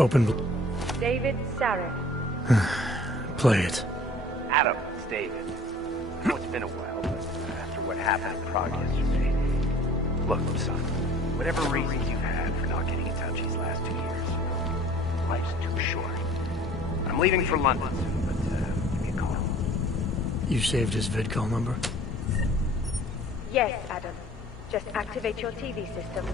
Open. David Sarek. Play it. Adam, it's David. I know it's been a while, but after what happened in Prague yesterday... Look, son, whatever reasons you've had for not getting in touch these last 2 years, life's too short. I'm leaving for London soon, but give me a call. You saved his vidcall number? Yes, Adam. Just activate your TV system.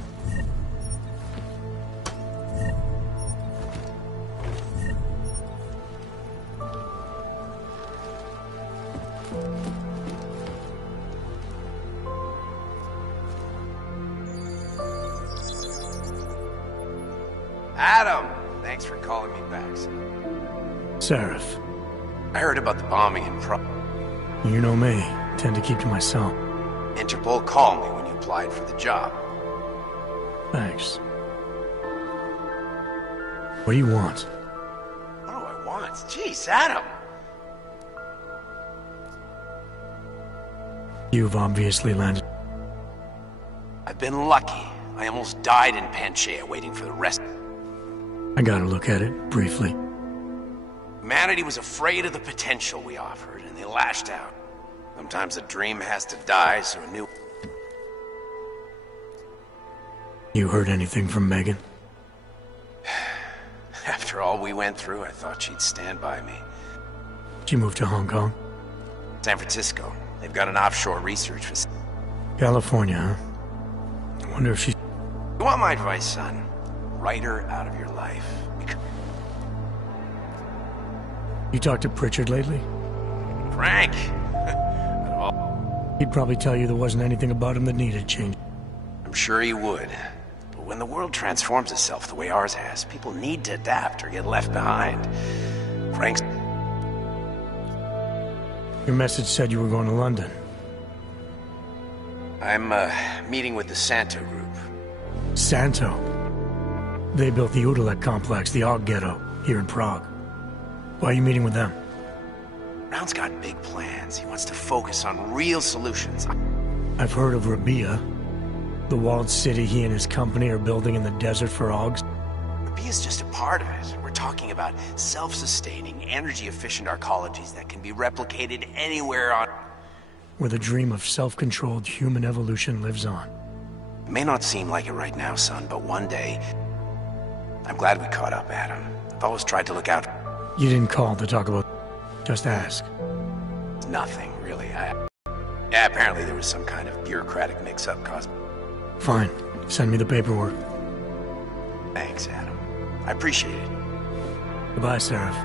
Adam! Thanks for calling me back, son. Seraph. I heard about the bombing in Prague. You know me. Tend to keep to myself. Interpol called me when you applied for the job. Thanks. What do you want? What do I want? Jeez, Adam! You've obviously landed. I've been lucky. I almost died in Panchaea waiting for the rest. I gotta look at it, briefly. Humanity was afraid of the potential we offered, and they lashed out. Sometimes a dream has to die, so a new... You heard anything from Megan? After all we went through, I thought she'd stand by me. She moved to Hong Kong? San Francisco. They've got an offshore research facility. California, huh? I wonder if she's... You want my advice, son? Write her out of your life. You talked to Pritchard lately? Frank! He'd probably tell you there wasn't anything about him that needed change. I'm sure he would. But when the world transforms itself the way ours has, people need to adapt or get left behind. Frank's... Your message said you were going to London. I'm, meeting with the Santo group. Santo? They built the Udalek complex, the Og Ghetto, here in Prague. Why are you meeting with them? Brown's got big plans. He wants to focus on real solutions. I've heard of Rabia, the walled city he and his company are building in the desert for Ogs. Rabia's just a part of it. We're talking about self-sustaining, energy-efficient arcologies that can be replicated anywhere on... Where the dream of self-controlled human evolution lives on. It may not seem like it right now, son, but one day... I'm glad we caught up, Adam. I've always tried to look out... You didn't call to talk about... Just ask. Nothing, really. Yeah, apparently there was some kind of bureaucratic mix-up caused... Fine. Send me the paperwork. Thanks, Adam. I appreciate it. Goodbye, Seraph.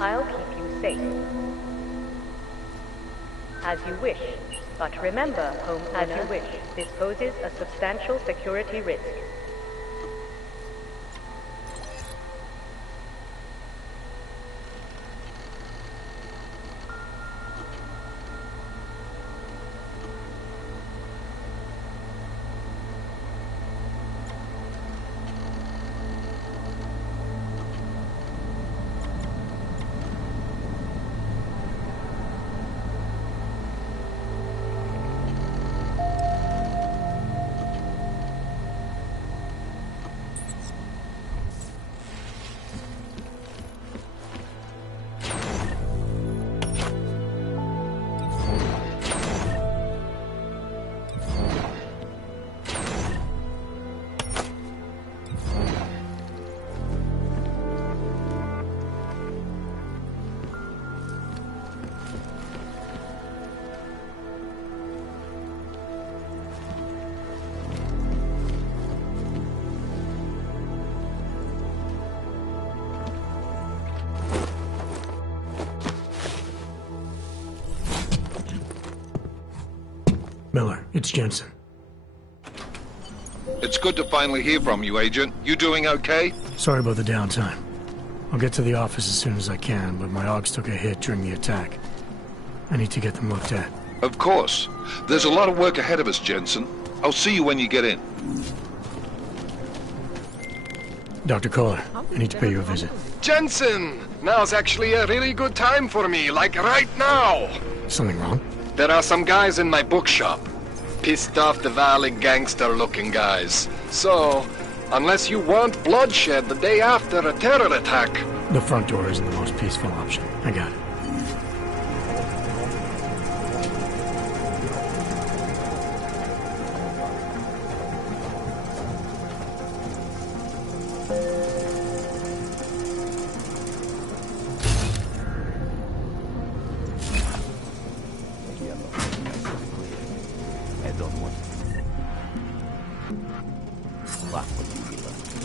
I'll keep you safe. As you wish. But remember, home as you wish. This poses a substantial security risk. Miller, it's Jensen. It's good to finally hear from you, Agent. You doing okay? Sorry about the downtime. I'll get to the office as soon as I can, but my Ogs took a hit during the attack. I need to get them looked at. Of course. There's a lot of work ahead of us, Jensen. I'll see you when you get in. Dr. Kohler, I need to pay you a visit. Jensen! Now's actually a really good time for me, like right now! Something wrong? There are some guys in my bookshop. Pissed off the Valley gangster-looking guys. So, unless you want bloodshed the day after a terror attack... The front door isn't the most peaceful option. I got it.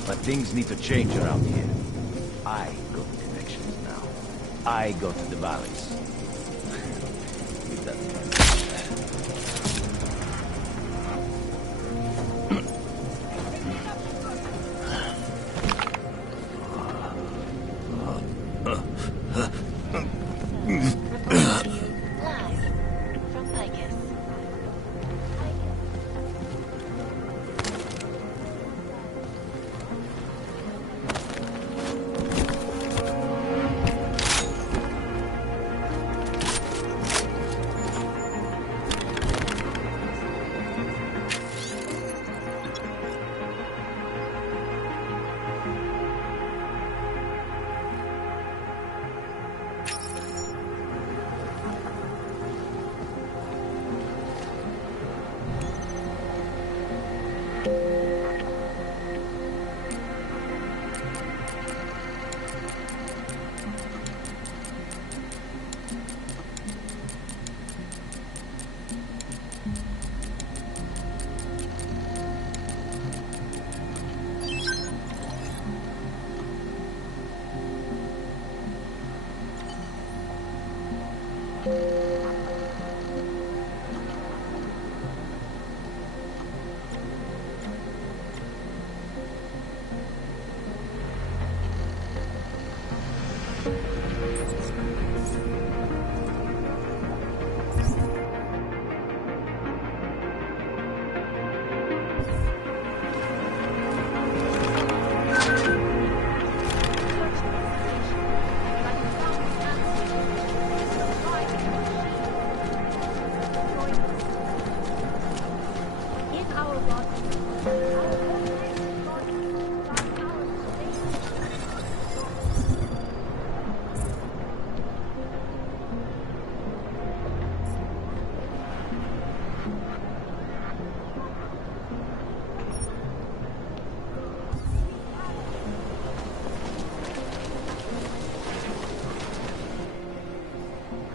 But things need to change around here. I go to connections now. I go to the valleys. Leave that to me.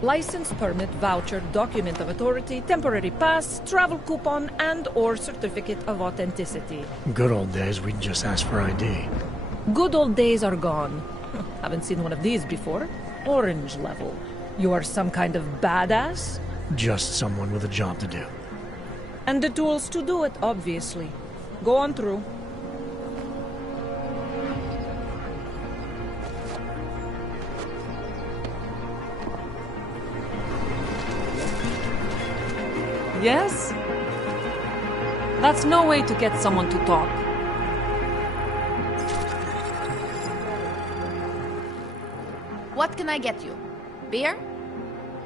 License, permit, voucher, document of authority, temporary pass, travel coupon, and/or certificate of authenticity. Good old days, we'd just ask for ID. Good old days are gone. Haven't seen one of these before. Orange level. You are some kind of badass? Just someone with a job to do. And the tools to do it, obviously. Go on through. Yes? That's no way to get someone to talk. What can I get you? Beer?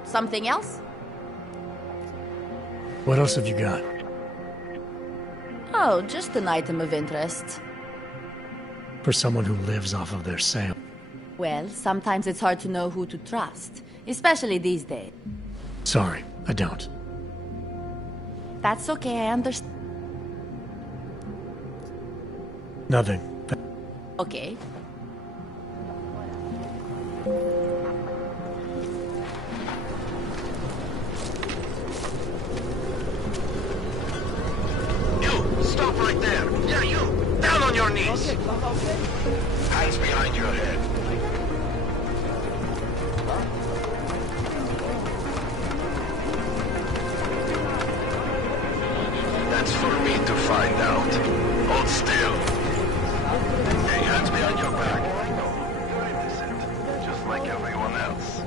Something else? What else have you got? Oh, just an item of interest. For someone who lives off of their sale. Well, sometimes it's hard to know who to trust, especially these days. Sorry, I don't. That's okay, I understand. Nothing. Okay. You! Stop right there! Yeah, you! Down on your knees! Hands behind your head. That's for me to find out. Hold still. Hey, hands behind your back. You're innocent, just like everyone else.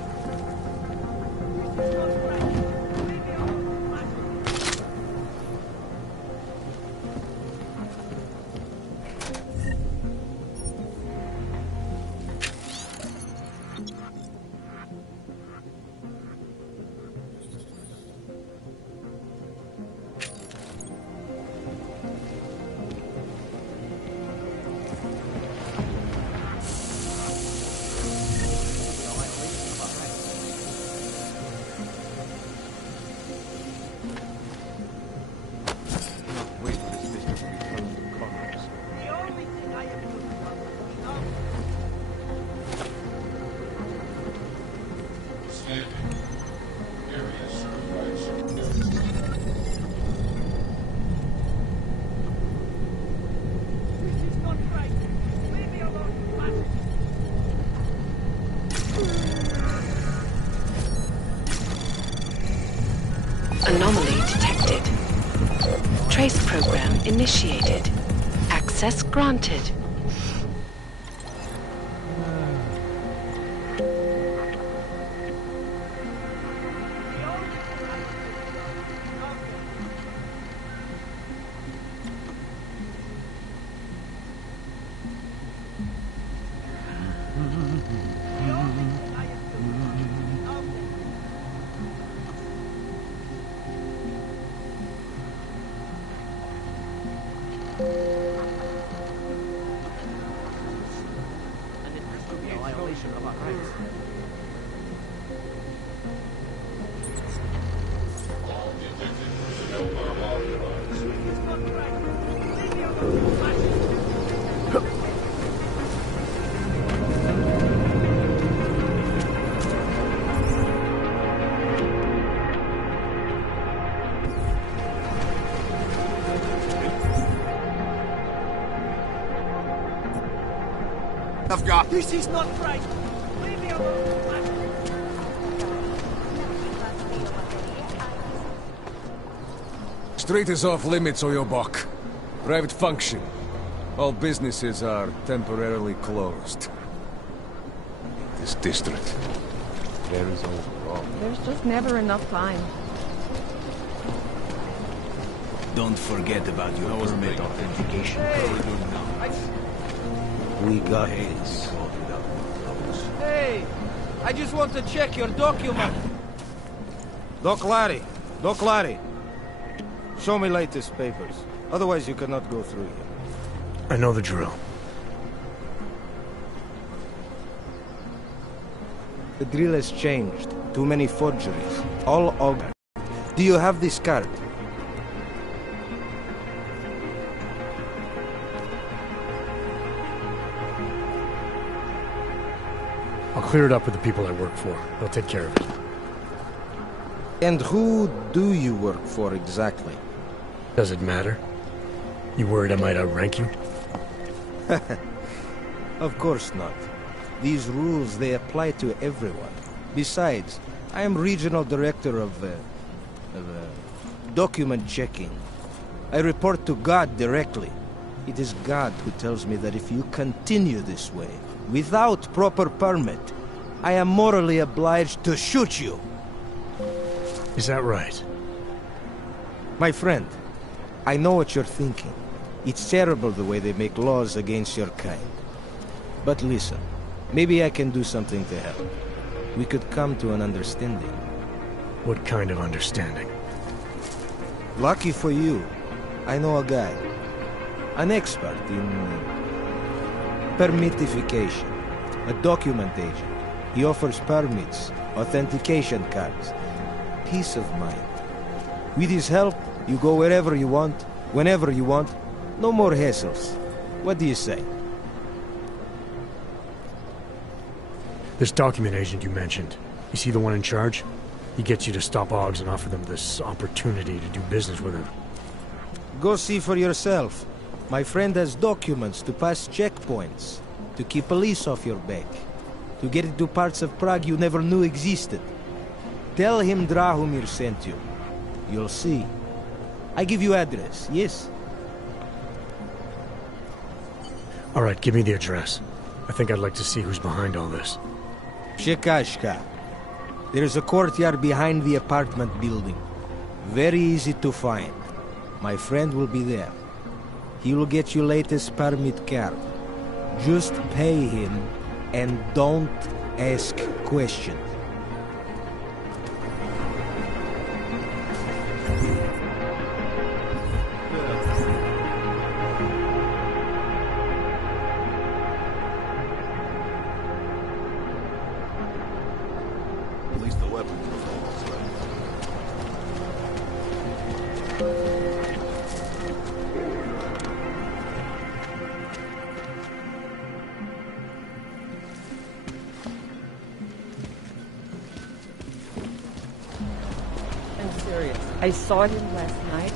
trace program initiated. Access granted. This is not right! Leave me alone! Street is off limits, Oyobok. Private function. All businesses are temporarily closed. This district. There is overall. There's just never enough time. Don't forget about your permit authentication code. We got this. Hey! I just want to check your document. Doc Larry. Show me latest papers. Otherwise you cannot go through here. I know the drill. The drill has changed. Too many forgeries. All of... Do you have this card? I'll clear it up with the people I work for. They'll take care of it. And who do you work for exactly? Does it matter? You worried I might outrank you? Of course not. These rules, they apply to everyone. Besides, I am regional director of document checking. I report to God directly. It is God who tells me that if you continue this way, without proper permit, I am morally obliged to shoot you. Is that right? My friend, I know what you're thinking. It's terrible the way they make laws against your kind. But listen, maybe I can do something to help. We could come to an understanding. What kind of understanding? Lucky for you, I know a guy. An expert in permitification. A document agent. He offers permits, authentication cards. Peace of mind. With his help, you go wherever you want, whenever you want. No more hassles. What do you say? This document agent you mentioned, is he the one in charge? He gets you to stop Oggs and offer them this opportunity to do business with him. Go see for yourself. My friend has documents to pass checkpoints, to keep police off your back, to get into parts of Prague you never knew existed. Tell him Drahomir sent you. You'll see. I give you address, yes? All right, give me the address. I think I'd like to see who's behind all this. Shekashka. There is a courtyard behind the apartment building. Very easy to find. My friend will be there. He will get you latest permit card. Just pay him and don't ask questions. At least the weapons are almost ready. I'm serious. I saw him last night.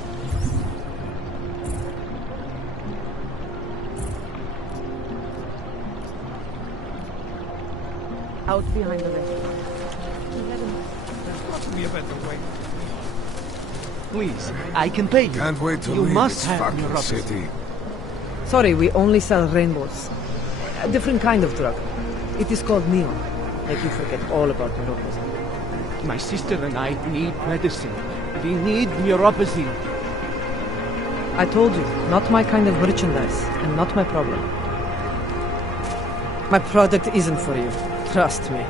Out behind the restaurant. He had a... There must be a better way. Please, I can pay you. Can't wait to you leave must this have fucking neuropathy. city. Sorry, we only sell rainbows. A different kind of drug. It is called neon. Make you forget all about neuropathy. My sister and I need medicine. We need neuropathy. I told you, not my kind of merchandise, and not my problem. My product isn't for you. Trust me.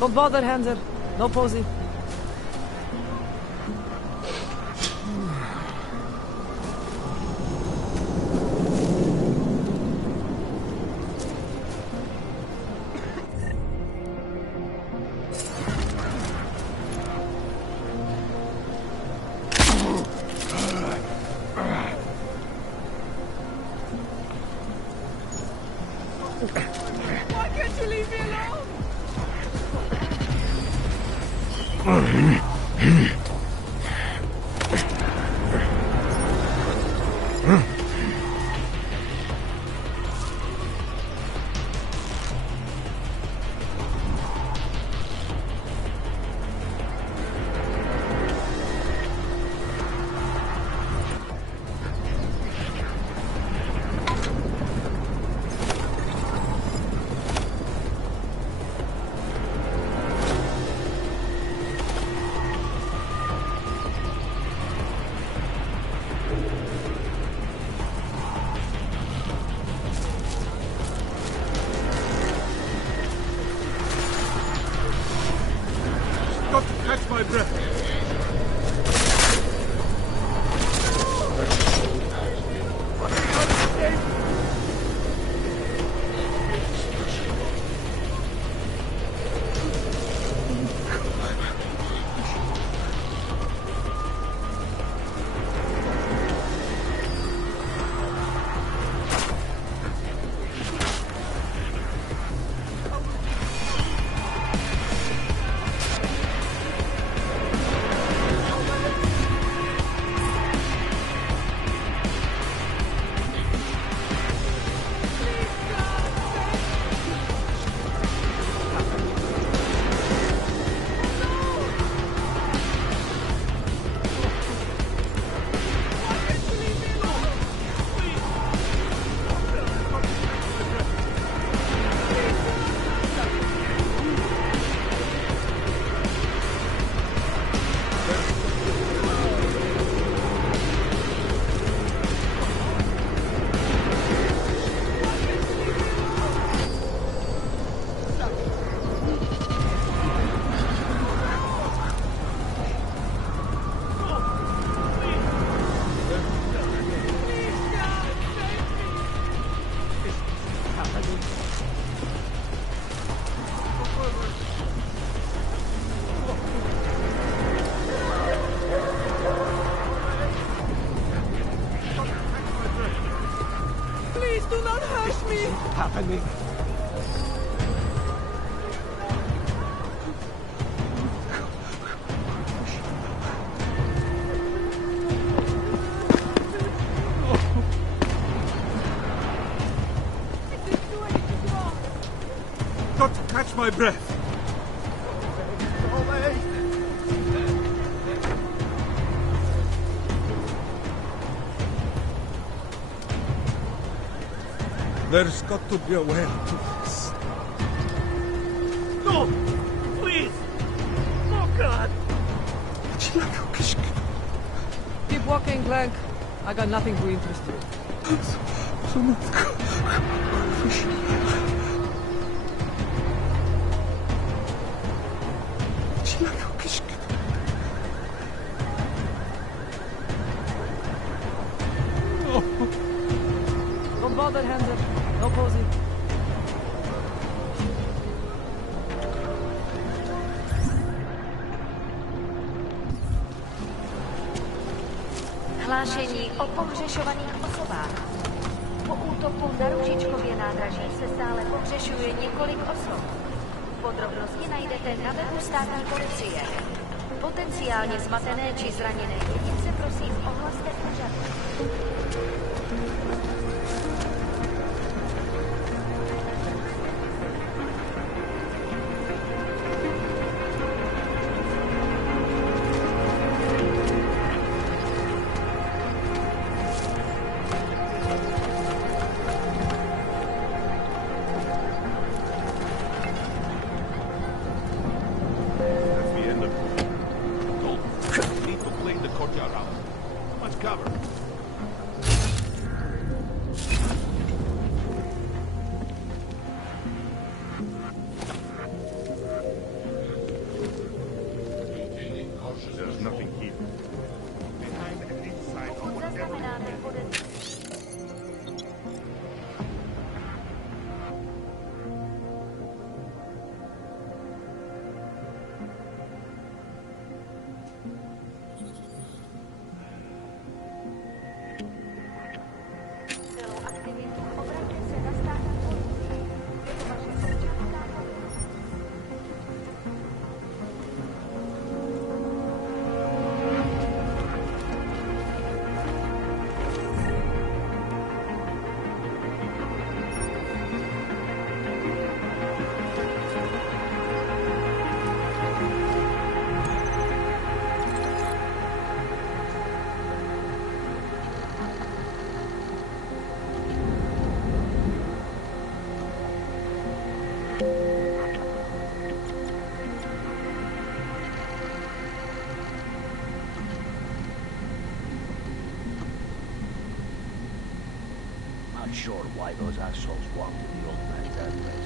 Don't bother, Hanser. No posing. Why can't you leave me alone? Got to catch my breath. Please do not hurt me. Happening. Got to catch my breath. There's got to be a way out of this. No! Please! Oh, God! Keep walking, Clank. I got nothing to interest you. Don't bother, Hanser. No posing. Hlášení o pohřešovaných osobách. Po útoku na Růžičkově nádraží se stále pohřešuje několik osob. Podrobnosti najdete na webu státní policie. Potenciálně zmatené či zraněné jedince Prosím, ohlaste úřadu. There's nothing here. Behind and inside of whatever. Not sure why those assholes walked to the old man's address.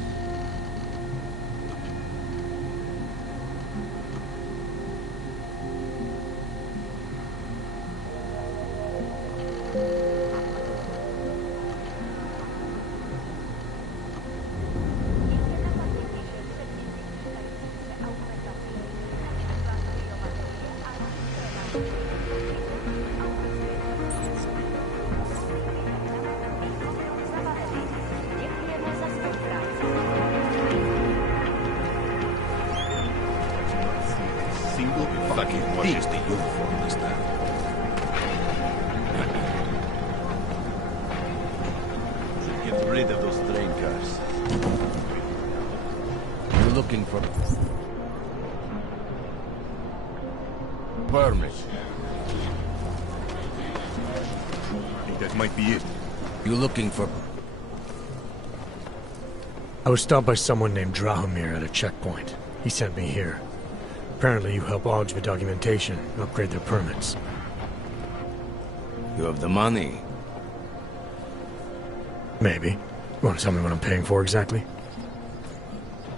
What is the uniform this time? Should get rid of those train cars. You're looking for... permit. I think that might be it. You're looking for... I was stopped by someone named Drahomir at a checkpoint. He sent me here. Apparently you help Augs with documentation, upgrade their permits. You have the money? Maybe. You want to tell me what I'm paying for exactly?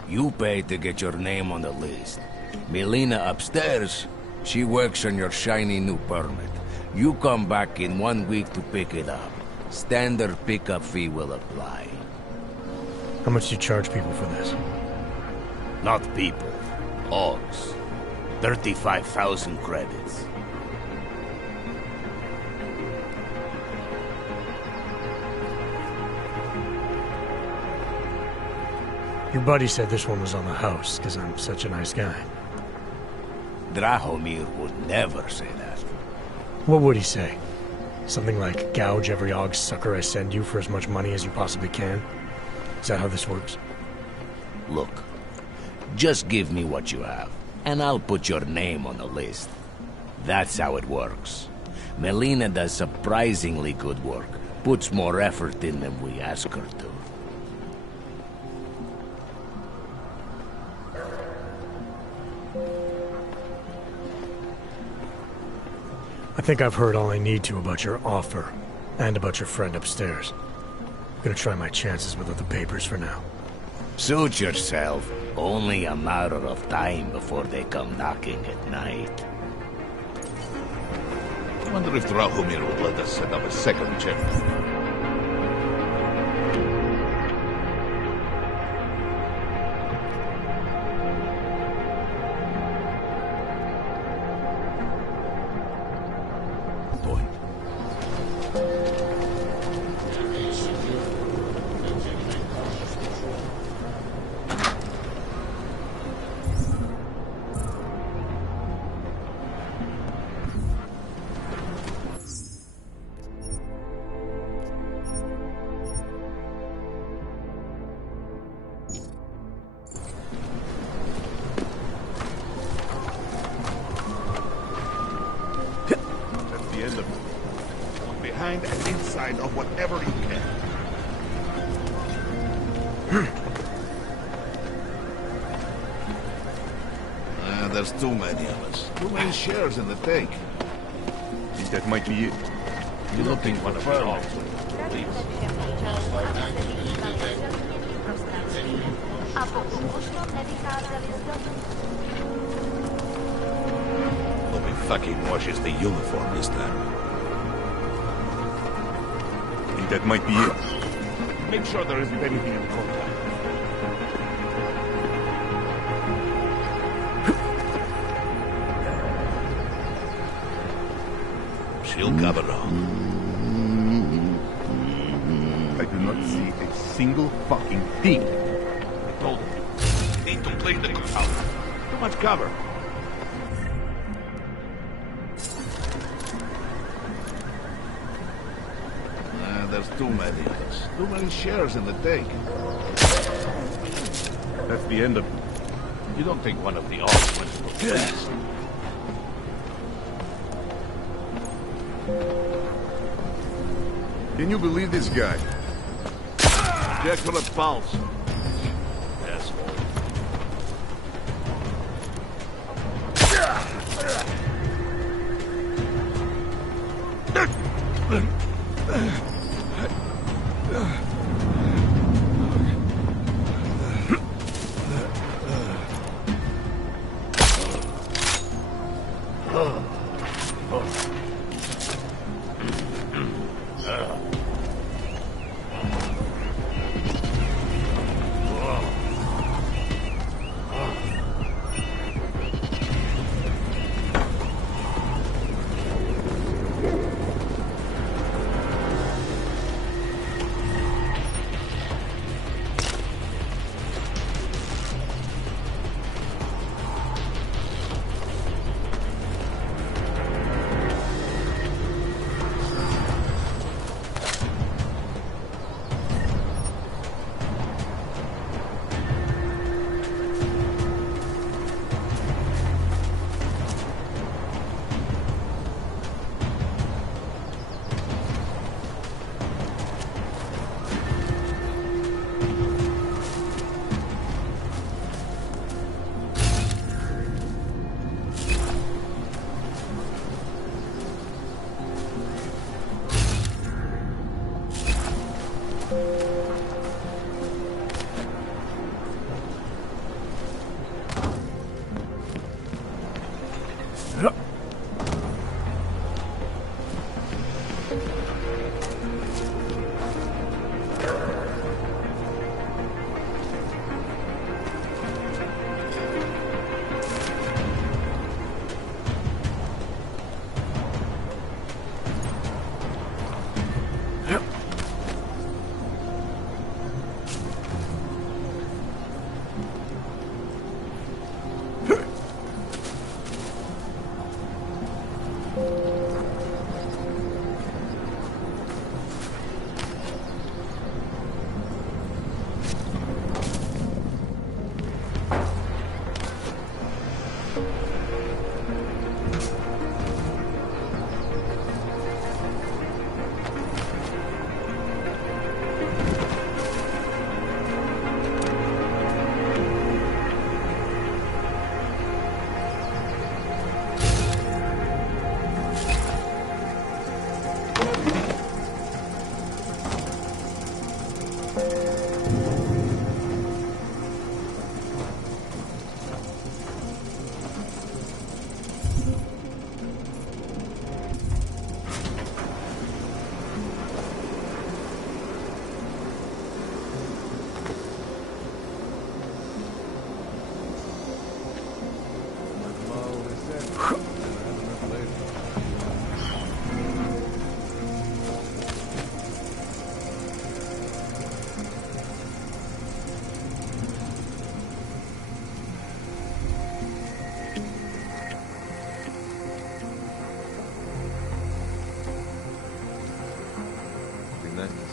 You pay to get your name on the list. Melina upstairs, she works on your shiny new permit. You come back in 1 week to pick it up. Standard pickup fee will apply. How much do you charge people for this? Not people. Augs. 35,000 credits. Your buddy said this one was on the house, because I'm such a nice guy. Drahomir would never say that. What would he say? Something like, gouge every Augs sucker I send you for as much money as you possibly can? Is that how this works? Look, just give me what you have, and I'll put your name on the list. That's how it works. Melina does surprisingly good work, puts more effort in than we ask her to. I think I've heard all I need to about your offer, and about your friend upstairs. I'm gonna try my chances without the papers for now. Suit yourself. Only a matter of time before they come knocking at night. I wonder if Drahomir would let us set up a second check. inside of whatever you can. There's too many of us. Too many shares in the take. Think that might be it. You're looking for the dogs. Hope he fucking washes the uniform this time. Think that might be it. Make sure there isn't anything in the contact. She'll cover all. I do not see a single fucking thing. I told him. Need to play the crowd. Too much cover. There's too many of us. Too many shares in the take. That's the end of it. You don't think one of the odds went to the police? Can you believe this guy? Check for the pulse. Asshole.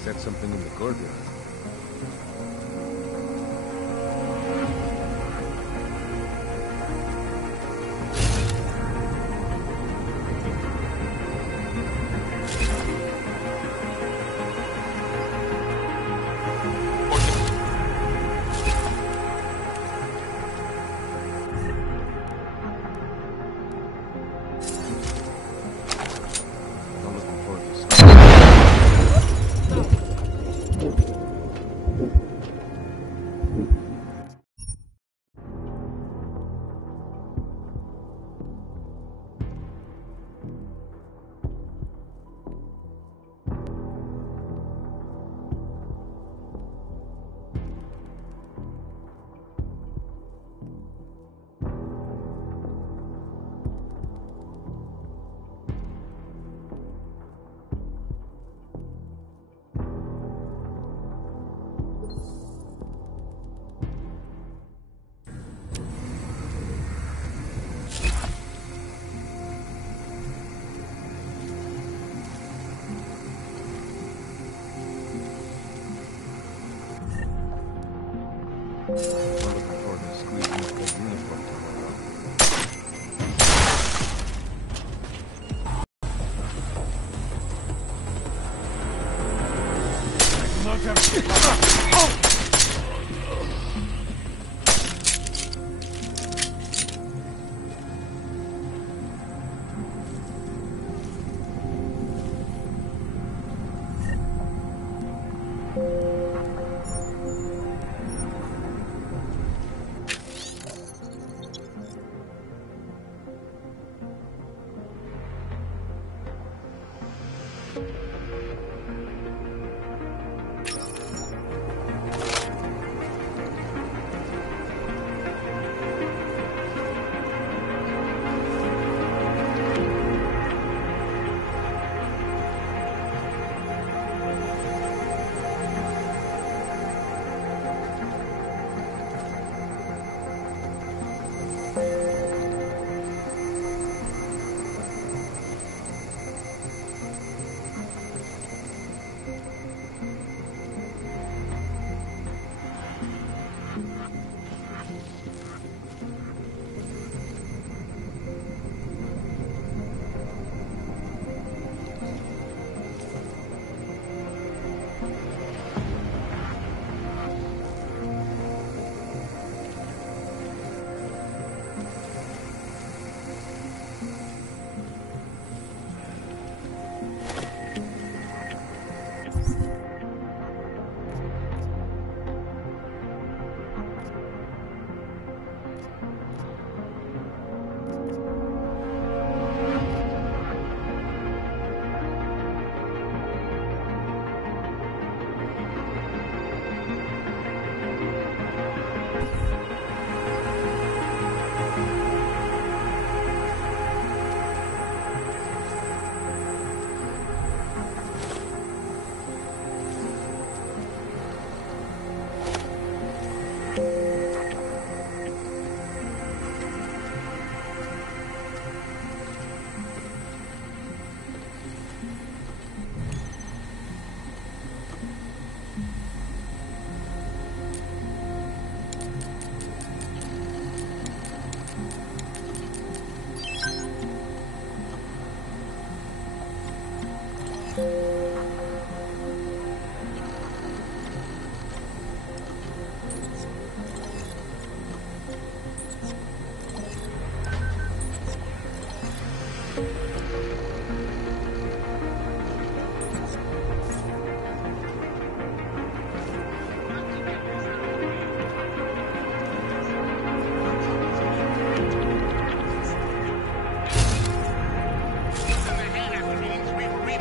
Set something in the courtyard.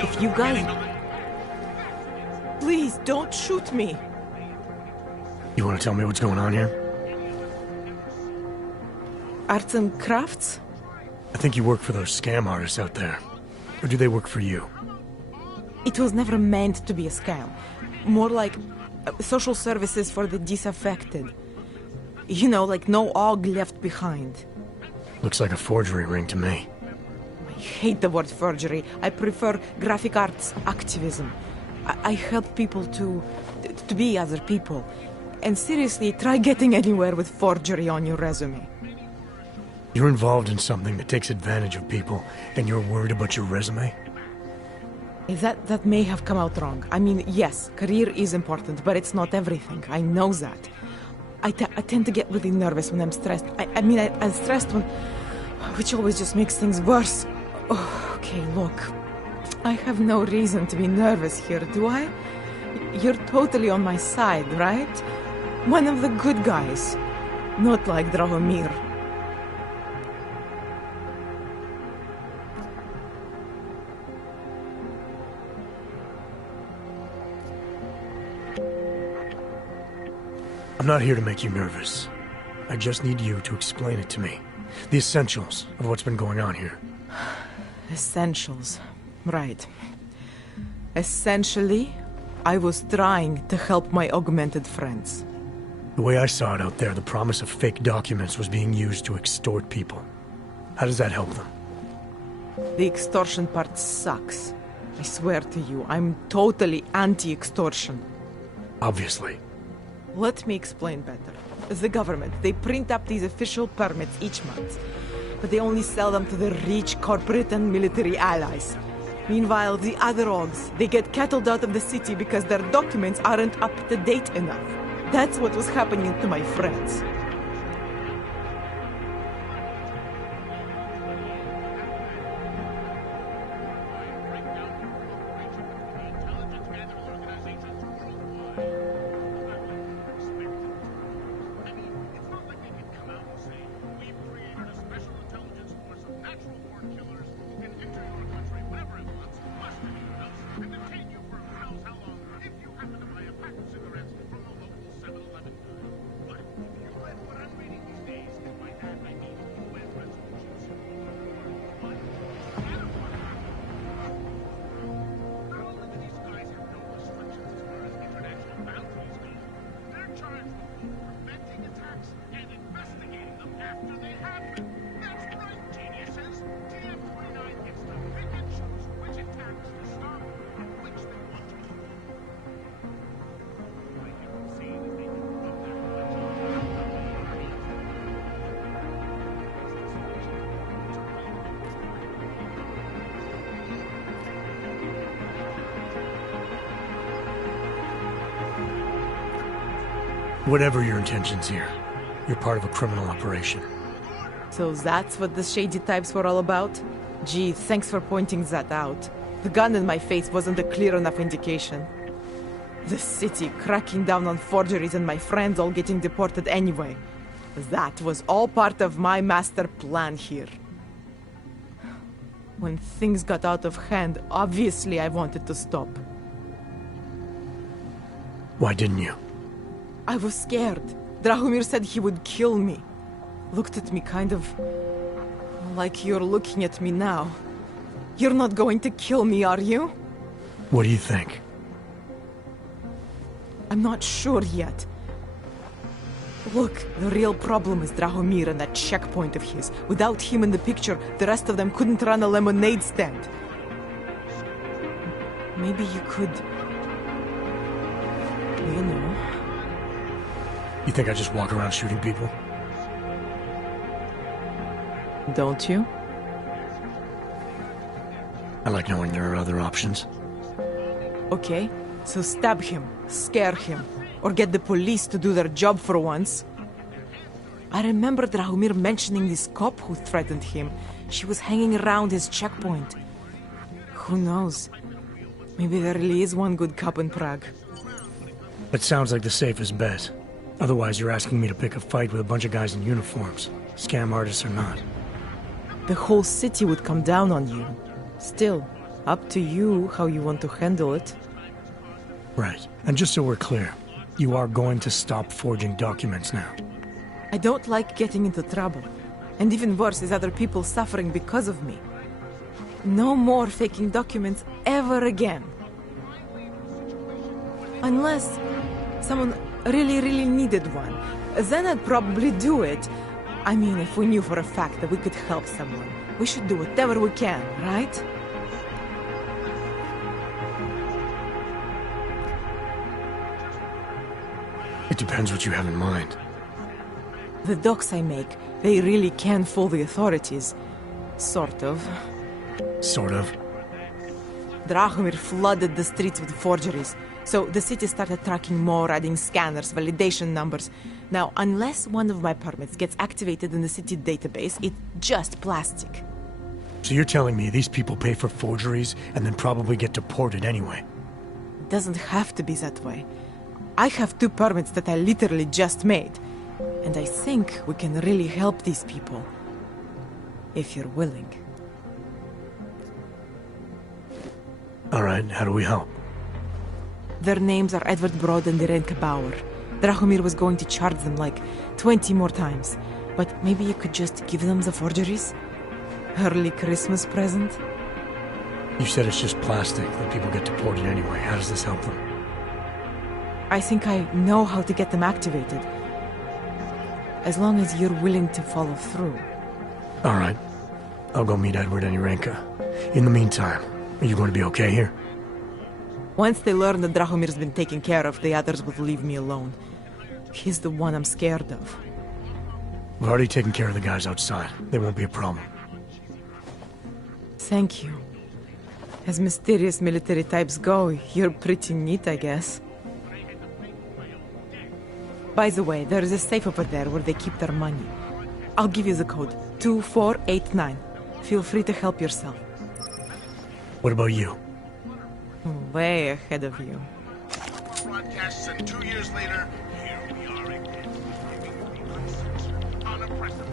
If you guys... Please, don't shoot me. You want to tell me what's going on here? Arts and crafts? I think you work for those scam artists out there. Or do they work for you? It was never meant to be a scam. More like social services for the disaffected. You know, like no og left behind. Looks like a forgery ring to me. I hate the word forgery. I prefer graphic arts activism. I help people to be other people. And seriously, try getting anywhere with forgery on your resume. You're involved in something that takes advantage of people, and you're worried about your resume? That may have come out wrong. I mean, yes, career is important, but it's not everything. I know that. I tend to get really nervous when I'm stressed. I'm stressed when... which always just makes things worse. Oh, okay, look. I have no reason to be nervous here, do I? You're totally on my side, right? One of the good guys. Not like Drahomir. I'm not here to make you nervous. I just need you to explain it to me. The essentials of what's been going on here. Essentials. Right. Essentially, I was trying to help my augmented friends. The way I saw it out there, the promise of fake documents was being used to extort people. How does that help them? The extortion part sucks. I swear to you, I'm totally anti-extortion. Obviously. Let me explain better. The government, they print up these official permits each month, but they only sell them to the rich corporate and military allies. Meanwhile, the other orgs, they get cattled out of the city because their documents aren't up to date enough. That's what was happening to my friends. Whatever your intentions here, you're part of a criminal operation. So that's what the shady types were all about? Gee, thanks for pointing that out. The gun in my face wasn't a clear enough indication. The city cracking down on forgeries and my friends all getting deported anyway. That was all part of my master plan here. When things got out of hand, obviously I wanted to stop. Why didn't you? I was scared. Drahomir said he would kill me. Looked at me kind of... like you're looking at me now. You're not going to kill me, are you? What do you think? I'm not sure yet. Look, the real problem is Drahomir and that checkpoint of his. Without him in the picture, the rest of them couldn't run a lemonade stand. Maybe you could... you know... You think I just walk around shooting people? Don't you? I like knowing there are other options. Okay, so stab him, scare him, or get the police to do their job for once. I remember Drahomir mentioning this cop who threatened him. She was hanging around his checkpoint. Who knows? Maybe there really is one good cop in Prague. That sounds like the safest bet. Otherwise, you're asking me to pick a fight with a bunch of guys in uniforms, scam artists or not. The whole city would come down on you. Still, up to you how you want to handle it. Right. And just so we're clear, you are going to stop forging documents now. I don't like getting into trouble. And even worse is other people suffering because of me. No more faking documents ever again. Unless someone really needed one. Then I'd probably do it. I mean, if we knew for a fact that we could help someone, we should do whatever we can, right? It depends what you have in mind. The docs I make, they really can fool the authorities. Sort of. Sort of. Drahomir flooded the streets with forgeries, so the city started tracking more, adding scanners, validation numbers. Now, unless one of my permits gets activated in the city database, it's just plastic. So you're telling me these people pay for forgeries and then probably get deported anyway? It doesn't have to be that way. I have 2 permits that I literally just made. And I think we can really help these people. If you're willing. Alright, how do we help? Their names are Edward Broad and Irenka Bauer. Drahomir was going to charge them like 20 more times. But maybe you could just give them the forgeries? Early Christmas present? You said it's just plastic, that people get deported anyway. How does this help them? I think I know how to get them activated. As long as you're willing to follow through. Alright. I'll go meet Edward and Irenka. In the meantime, are you going to be okay here? Once they learn that Drahomir's been taken care of, the others will leave me alone. He's the one I'm scared of. We've already taken care of the guys outside. They won't be a problem. Thank you. As mysterious military types go, you're pretty neat, I guess. By the way, there is a safe over there where they keep their money. I'll give you the code. 2489. Feel free to help yourself. What about you? Way ahead of you. Broadcasts, and 2 years later, here we are again. Unoppressive.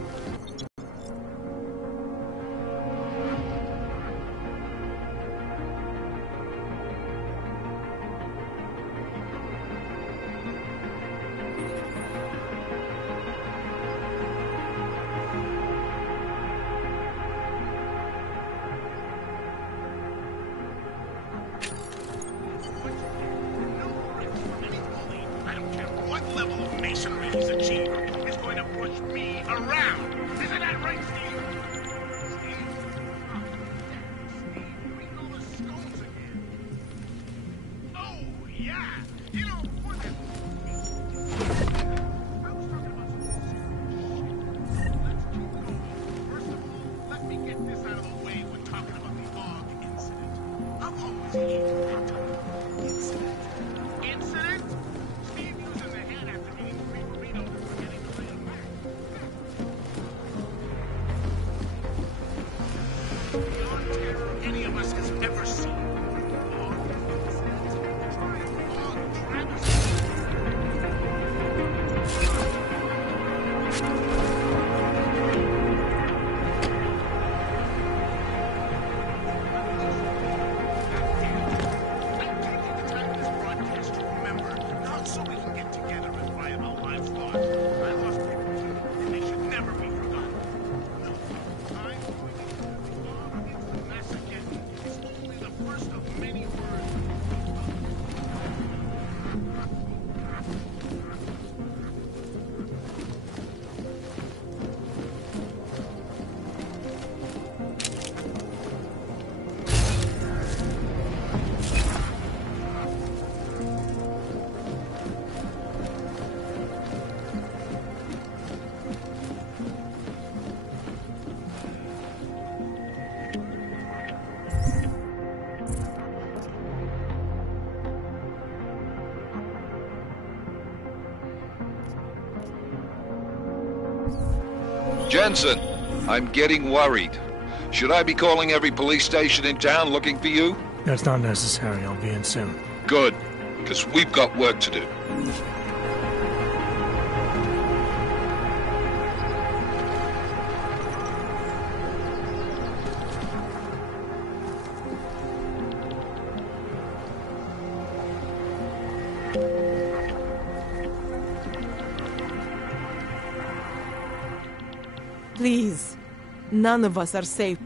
Jensen, I'm getting worried. Should I be calling every police station in town looking for you? That's not necessary. I'll be in soon. Good, because we've got work to do. Please. None of us are safe.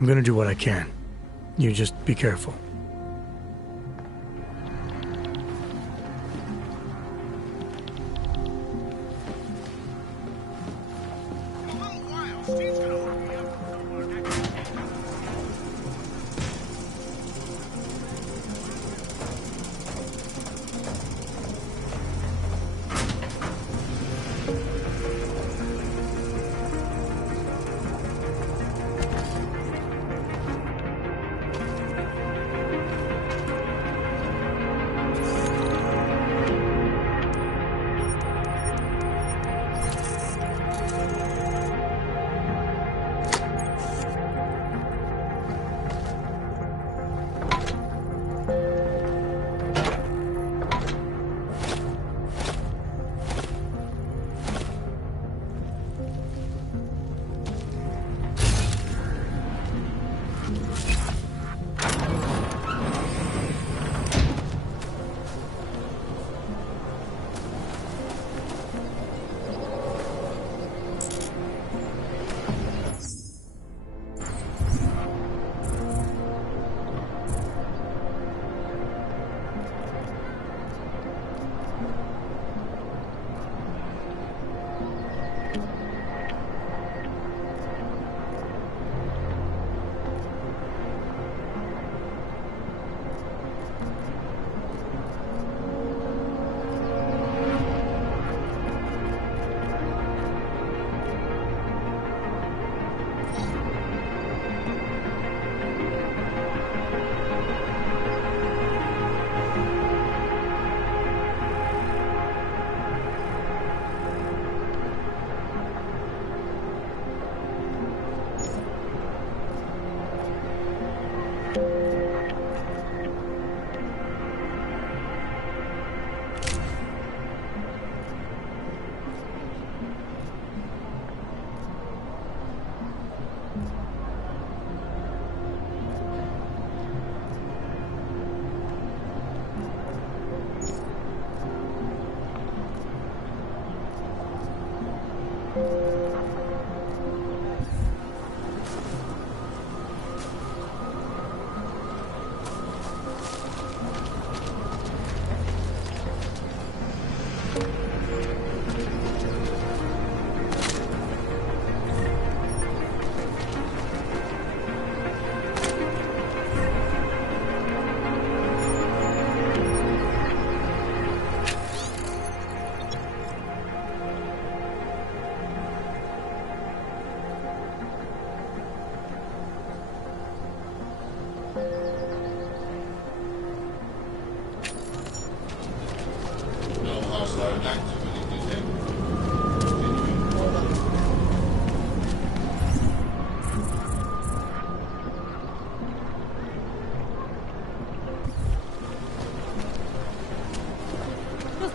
I'm gonna do what I can. You just be careful.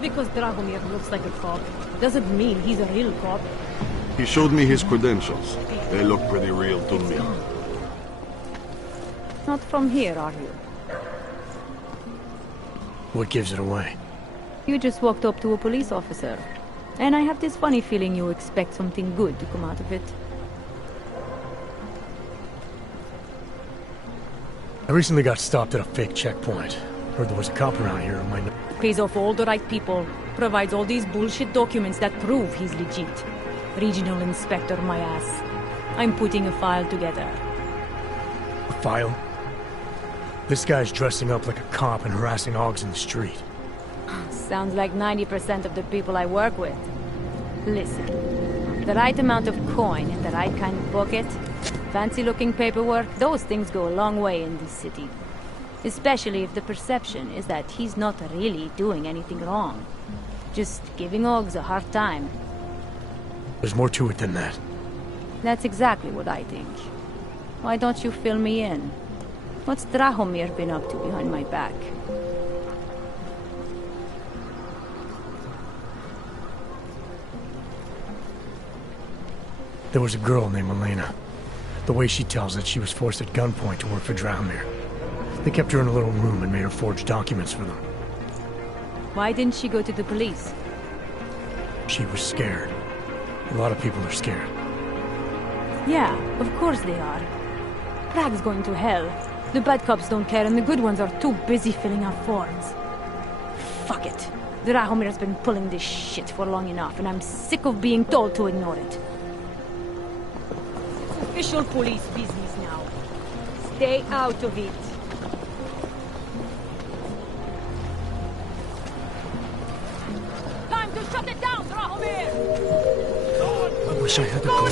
Because Dragomir looks like a cop doesn't mean he's a real cop. He showed me his credentials. They look pretty real to me. Not from here, are you? What gives it away? You just walked up to a police officer. And I have this funny feeling you expect something good to come out of it. I recently got stopped at a fake checkpoint. Heard there was a cop around here who might know. Pays off all the right people. Provides all these bullshit documents that prove he's legit. Regional inspector, my ass. I'm putting a file together. A file? This guy's dressing up like a cop and harassing hogs in the street. Sounds like 90% of the people I work with. Listen, the right amount of coin in the right kind of bucket, fancy-looking paperwork, those things go a long way in this city. Especially if the perception is that he's not really doing anything wrong. Just giving Ogs a hard time. There's more to it than that. That's exactly what I think. Why don't you fill me in? What's Drahomir been up to behind my back? There was a girl named Elena. The way she tells it, she was forced at gunpoint to work for Drahomir. They kept her in a little room and made her forge documents for them. Why didn't she go to the police? She was scared. A lot of people are scared. Yeah, of course they are. Prague's going to hell. The bad cops don't care and the good ones are too busy filling out forms. Fuck it. Drahomir's been pulling this shit for long enough and I'm sick of being told to ignore it. Official police business now. Stay out of it. Time to shut it down, Drahomir! I wish I had the clue.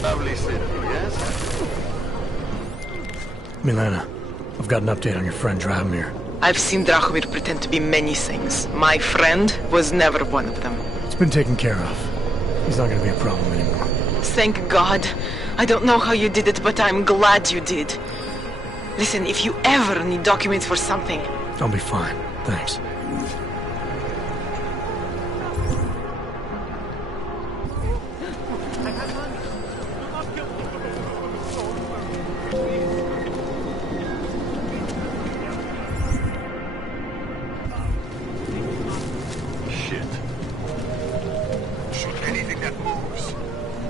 Lovely citadel, yes? Milena, I've got an update on your friend Drahomir. I've seen Drahomir pretend to be many things. My friend was never one of them. It's been taken care of. He's not gonna be a problem anymore. Thank God. I don't know how you did it, but I'm glad you did. Listen, if you ever need documents for something... I'll be fine, thanks.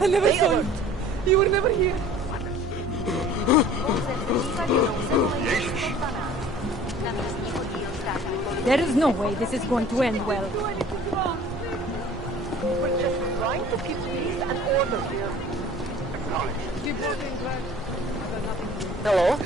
I never saw you. You were never here. There is no way this is going to end well. We're just trying to keep peace and order here. Keep working, Clark. Hello?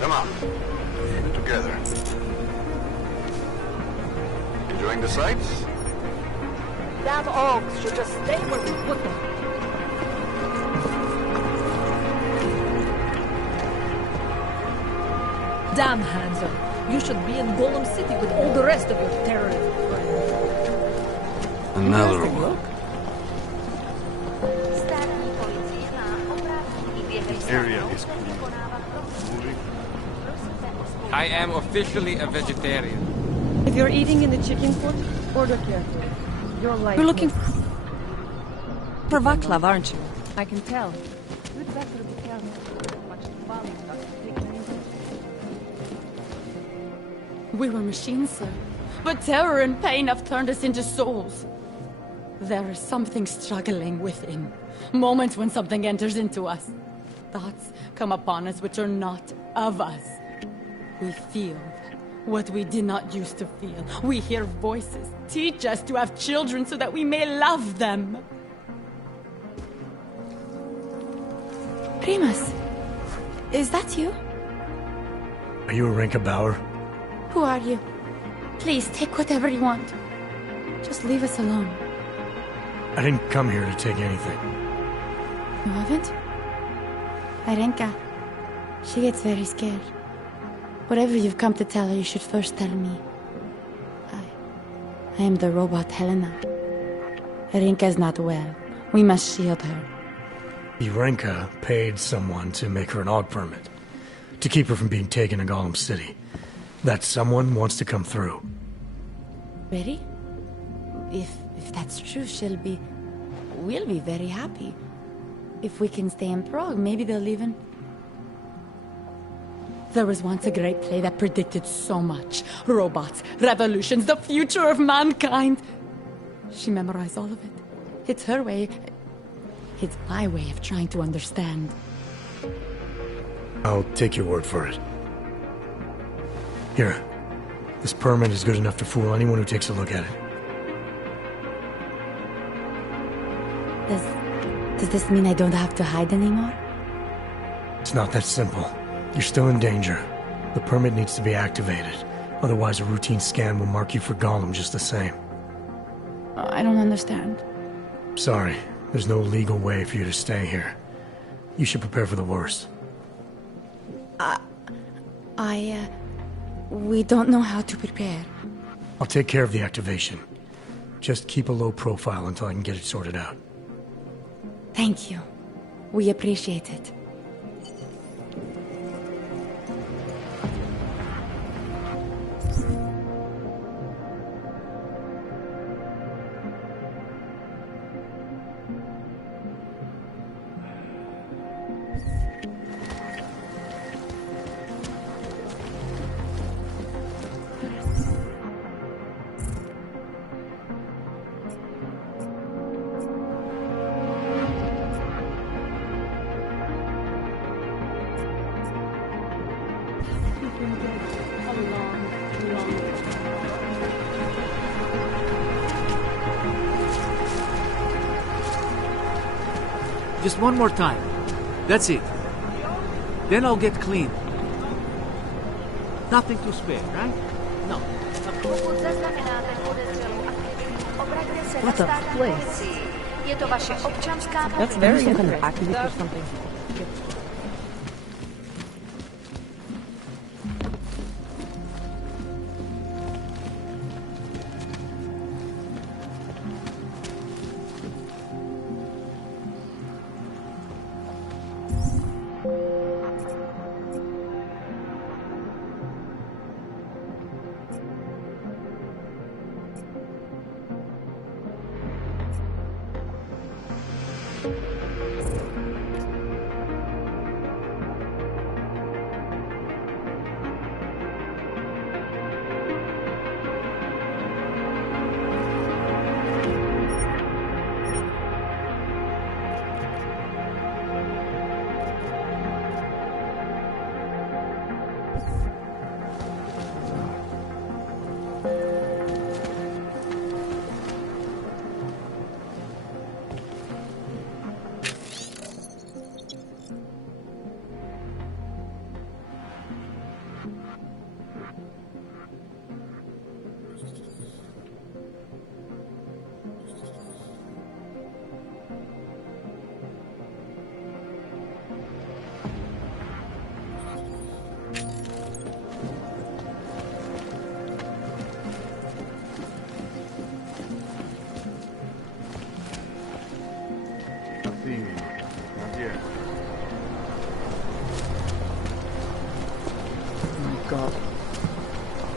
Come on. We're together. Enjoying the sights? Damn Ogs should just stay where we put them. Damn, Hanser. You should be in Golem City with all the rest of your terrorists. Another one. The area is clean. I am officially a vegetarian. If you're eating in the chicken court, order carefully. Your life. You're looking for Vaclav, aren't you? I can tell. You'd better be careful. Much value not taken into. We were machines, sir. But terror and pain have turned us into souls. There is something struggling within. Moments when something enters into us. Thoughts come upon us which are not of us. We feel what we did not used to feel. We hear voices teach us to have children so that we may love them. Primus, is that you? Are you a Renka Bauer? Who are you? Please, take whatever you want. Just leave us alone. I didn't come here to take anything. You haven't? Arenka, she gets very scared. Whatever you've come to tell her, you should first tell me. I am the robot Helena. Arenka is not well. We must shield her. Renka paid someone to make her an AUG permit. To keep her from being taken to Gollum City. That someone wants to come through. Really? If that's true, we'll be very happy. If we can stay in Prague, maybe they'll even... There was once a great play that predicted so much. Robots, revolutions, the future of mankind. She memorized all of it. It's her way. It's my way of trying to understand. I'll take your word for it. Here. This permit is good enough to fool anyone who takes a look at it. Does this mean I don't have to hide anymore? It's not that simple. You're still in danger. The permit needs to be activated. Otherwise, a routine scan will mark you for Gollum just the same. I don't understand. Sorry. There's no legal way for you to stay here. You should prepare for the worst. We don't know how to prepare. I'll take care of the activation. Just keep a low profile until I can get it sorted out. Thank you. We appreciate it. Just one more time. That's it. Then I'll get clean. Nothing to spare, right? No. What a place. That's very interesting. Or something.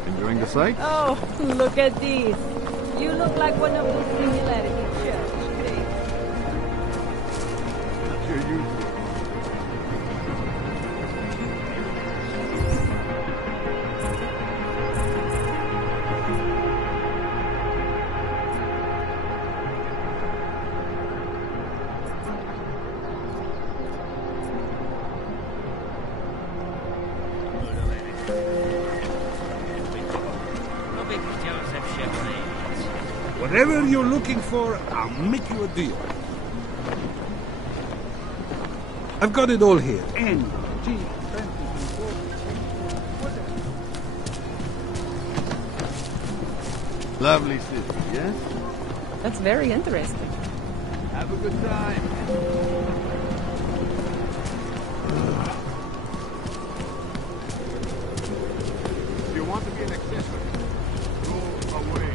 Enjoying the sight? Oh, look at these. You look like one of those Singularity Church things. That's your usual. Whatever you're looking for, I'll make you a deal. I've got it all here. And lovely city, yes? That's very interesting. Have a good time. If you want to be an accessory, go away.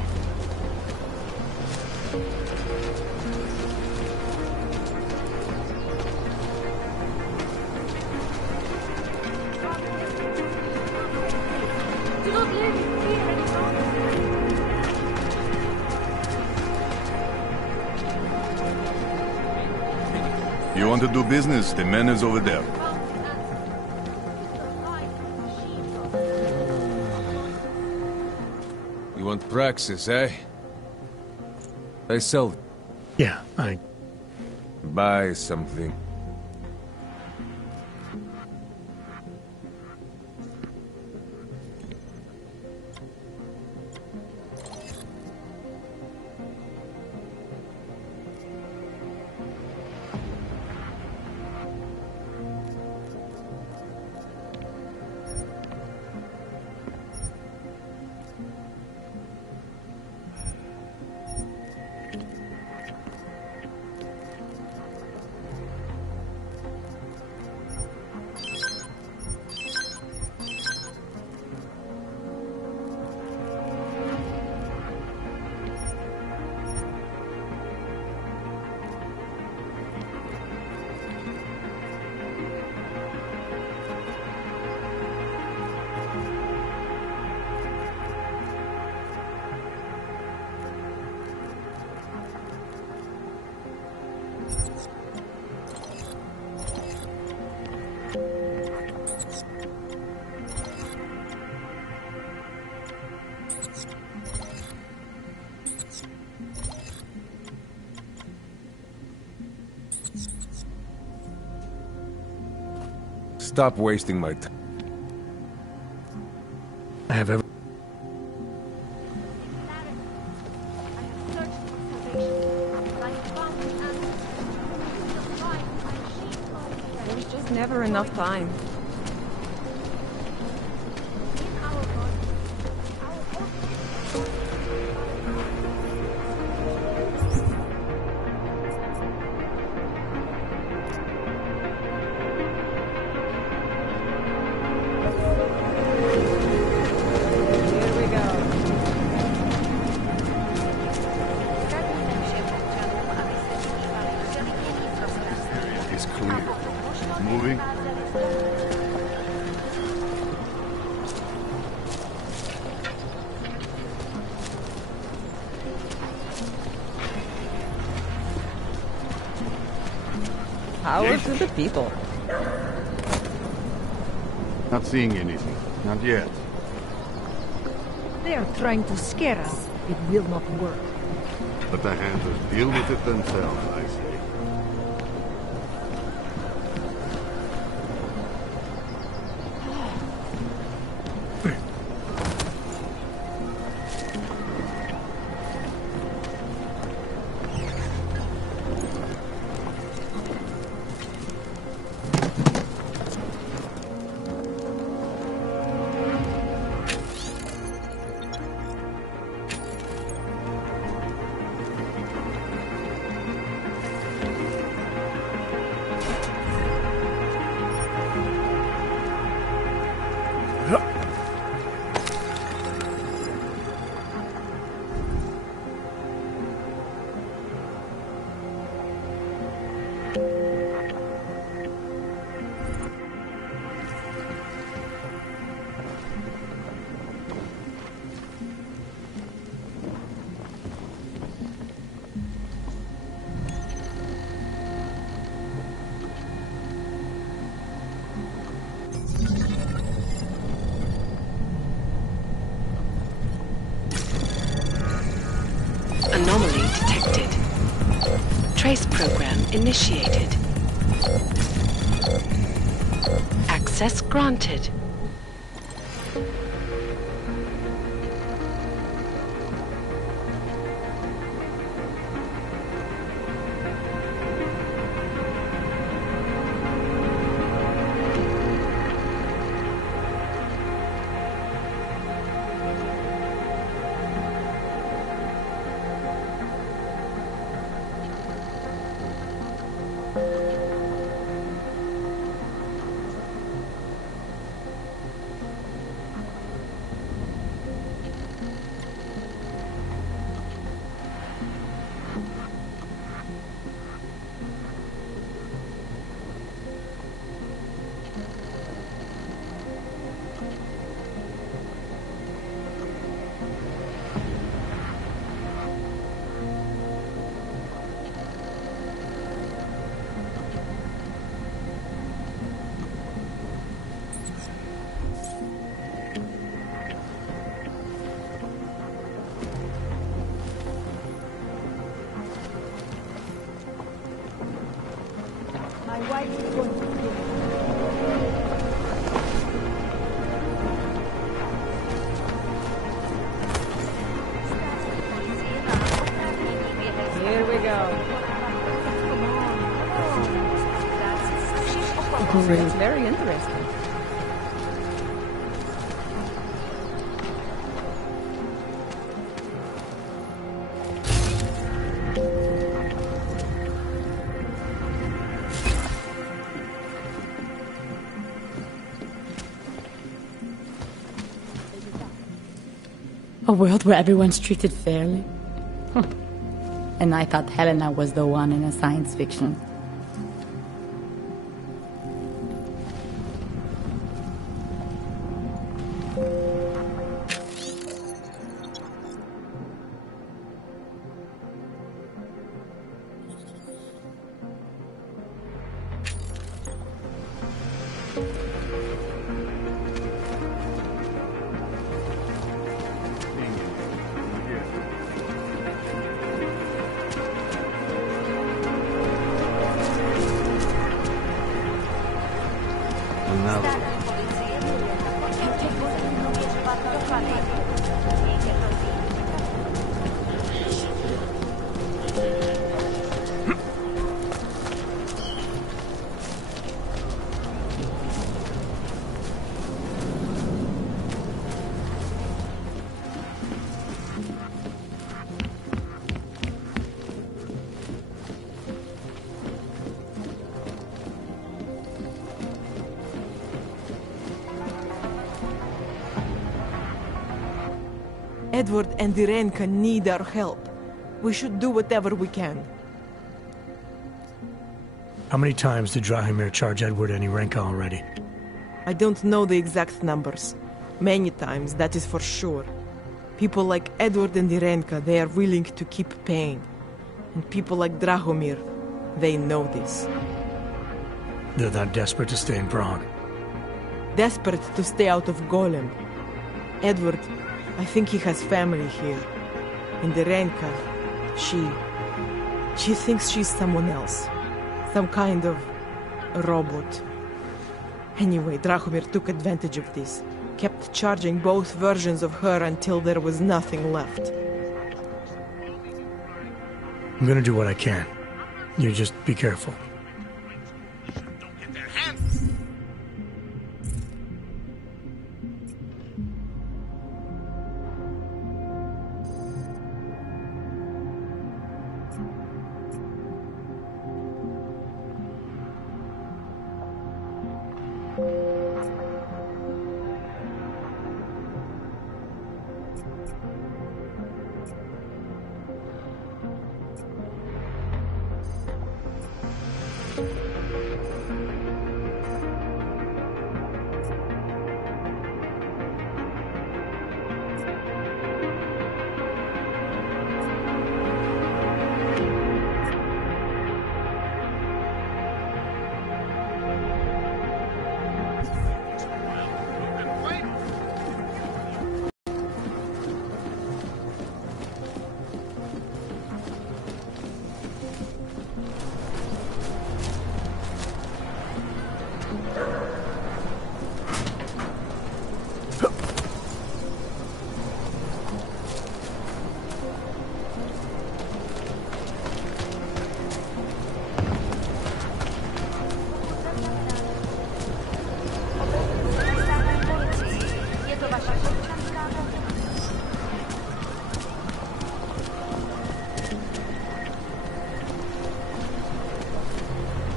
want to do business, the man is over there. You want Praxis, eh? I sell... Yeah, I... Buy something. Stop wasting my time. I have every... There's just never enough time. Power to the people. Not seeing anything. Not yet. They are trying to scare us. It will not work. Let the hunters deal with it themselves, I say. Anomaly detected. Trace program initiated. Access granted. Here we go. Great. It's very interesting. A world where everyone's treated fairly? And I thought Helena was the one in a science fiction. Edward and Irenka need our help. We should do whatever we can. How many times did Drahomir charge Edward and Irenka already? I don't know the exact numbers. Many times, that is for sure. People like Edward and Irenka, they are willing to keep paying. And people like Drahomir, they know this. They're that desperate to stay in Prague. Desperate to stay out of Golem. Edward, I think he has family here. And Irenka, she thinks she's someone else. Some kind of robot. Anyway, Drahomir took advantage of this. Kept charging both versions of her until there was nothing left. I'm gonna do what I can. You just be careful.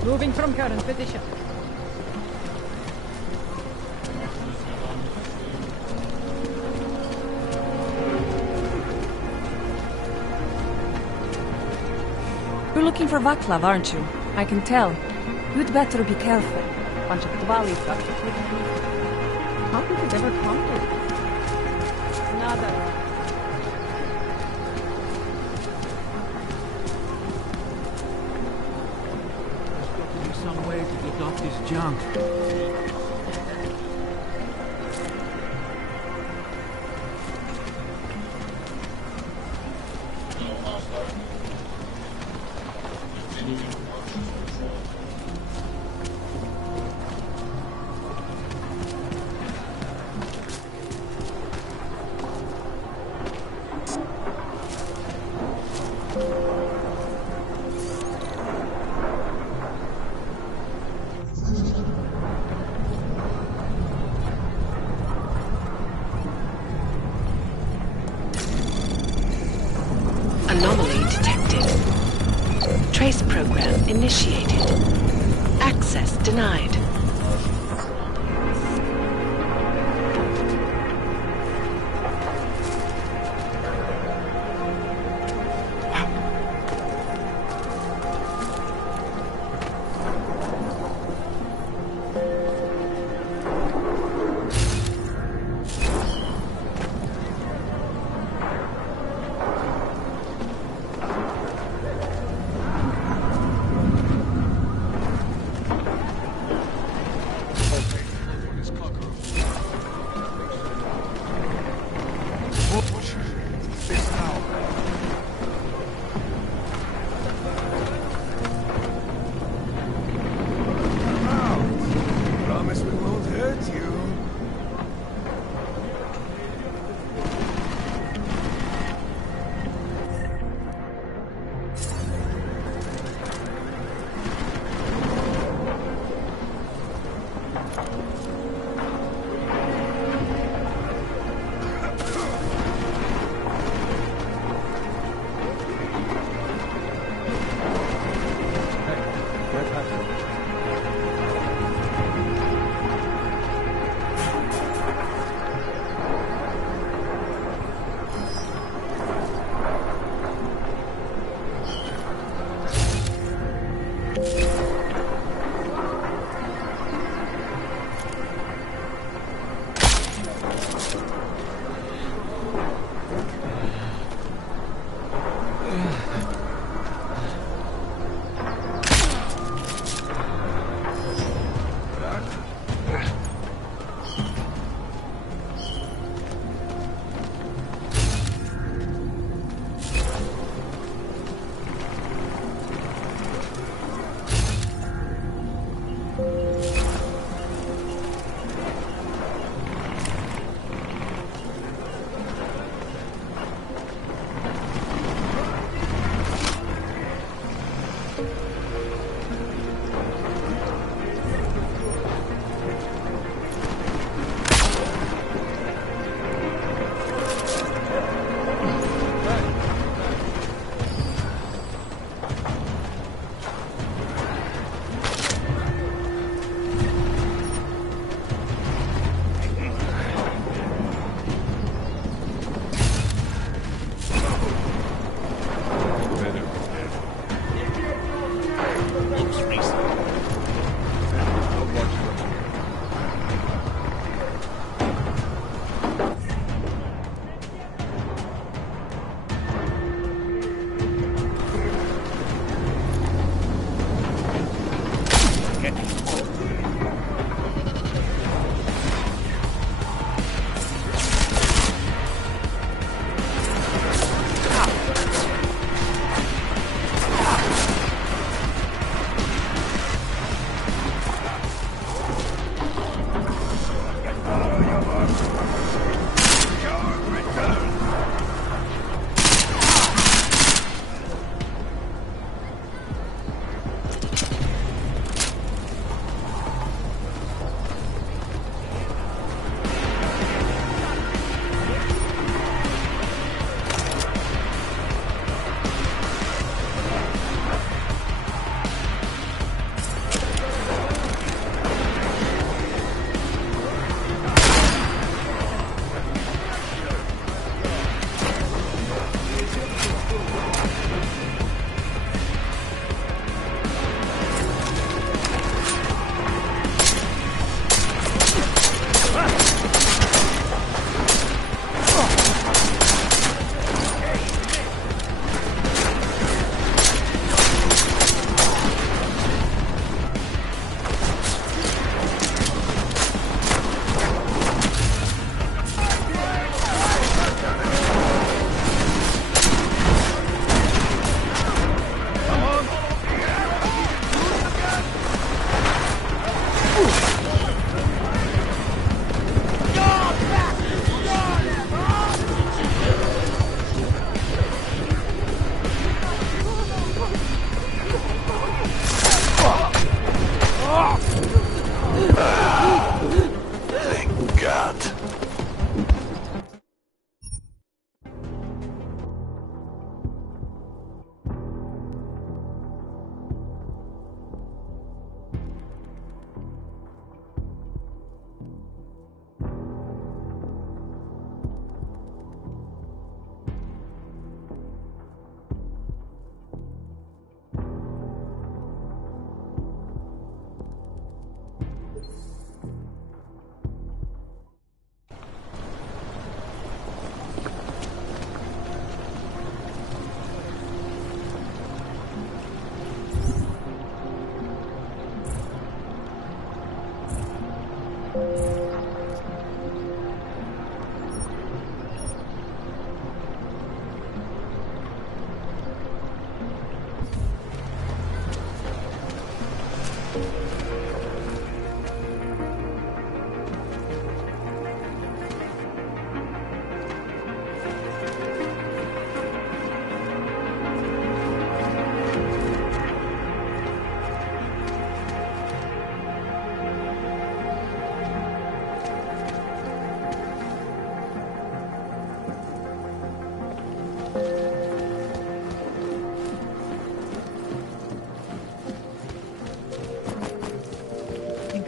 Moving from current position. You're looking for Vaclav, aren't you? I can tell. You'd better be careful. Bunch of Dvalis up to take it easy. How did it ever come to this? Another. Some way to get off this junk. Anomaly detected. Trace program initiated. Access denied. Promise we won't hurt you.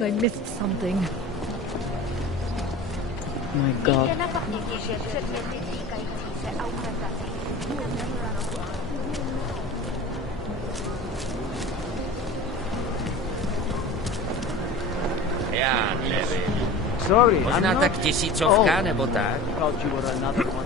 I missed something. My God. Sorry, I'm Možná not... tak tisícovka, nebo tak? Thought you were another one.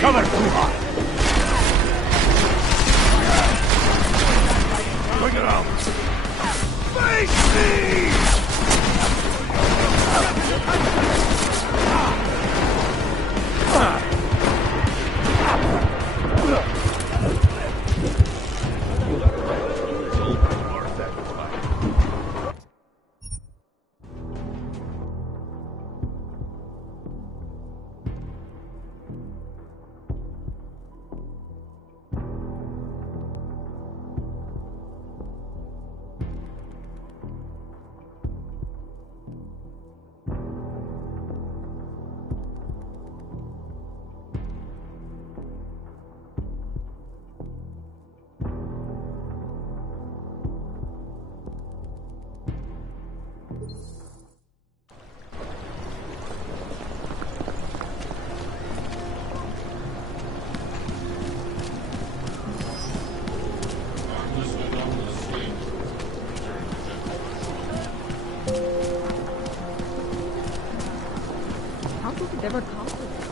Cover too hot. Bring it out. Face me! How did it ever come to this?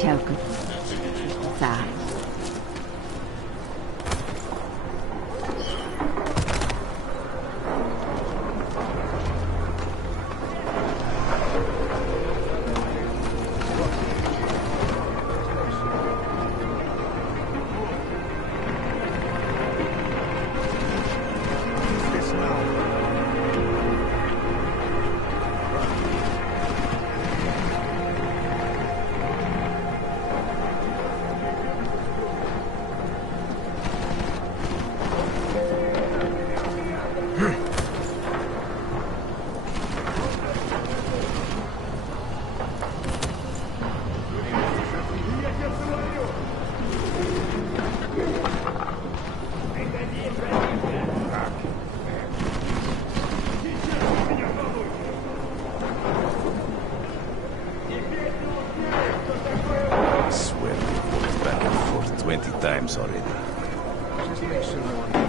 Telkö. Saa. Already. Just make sure no one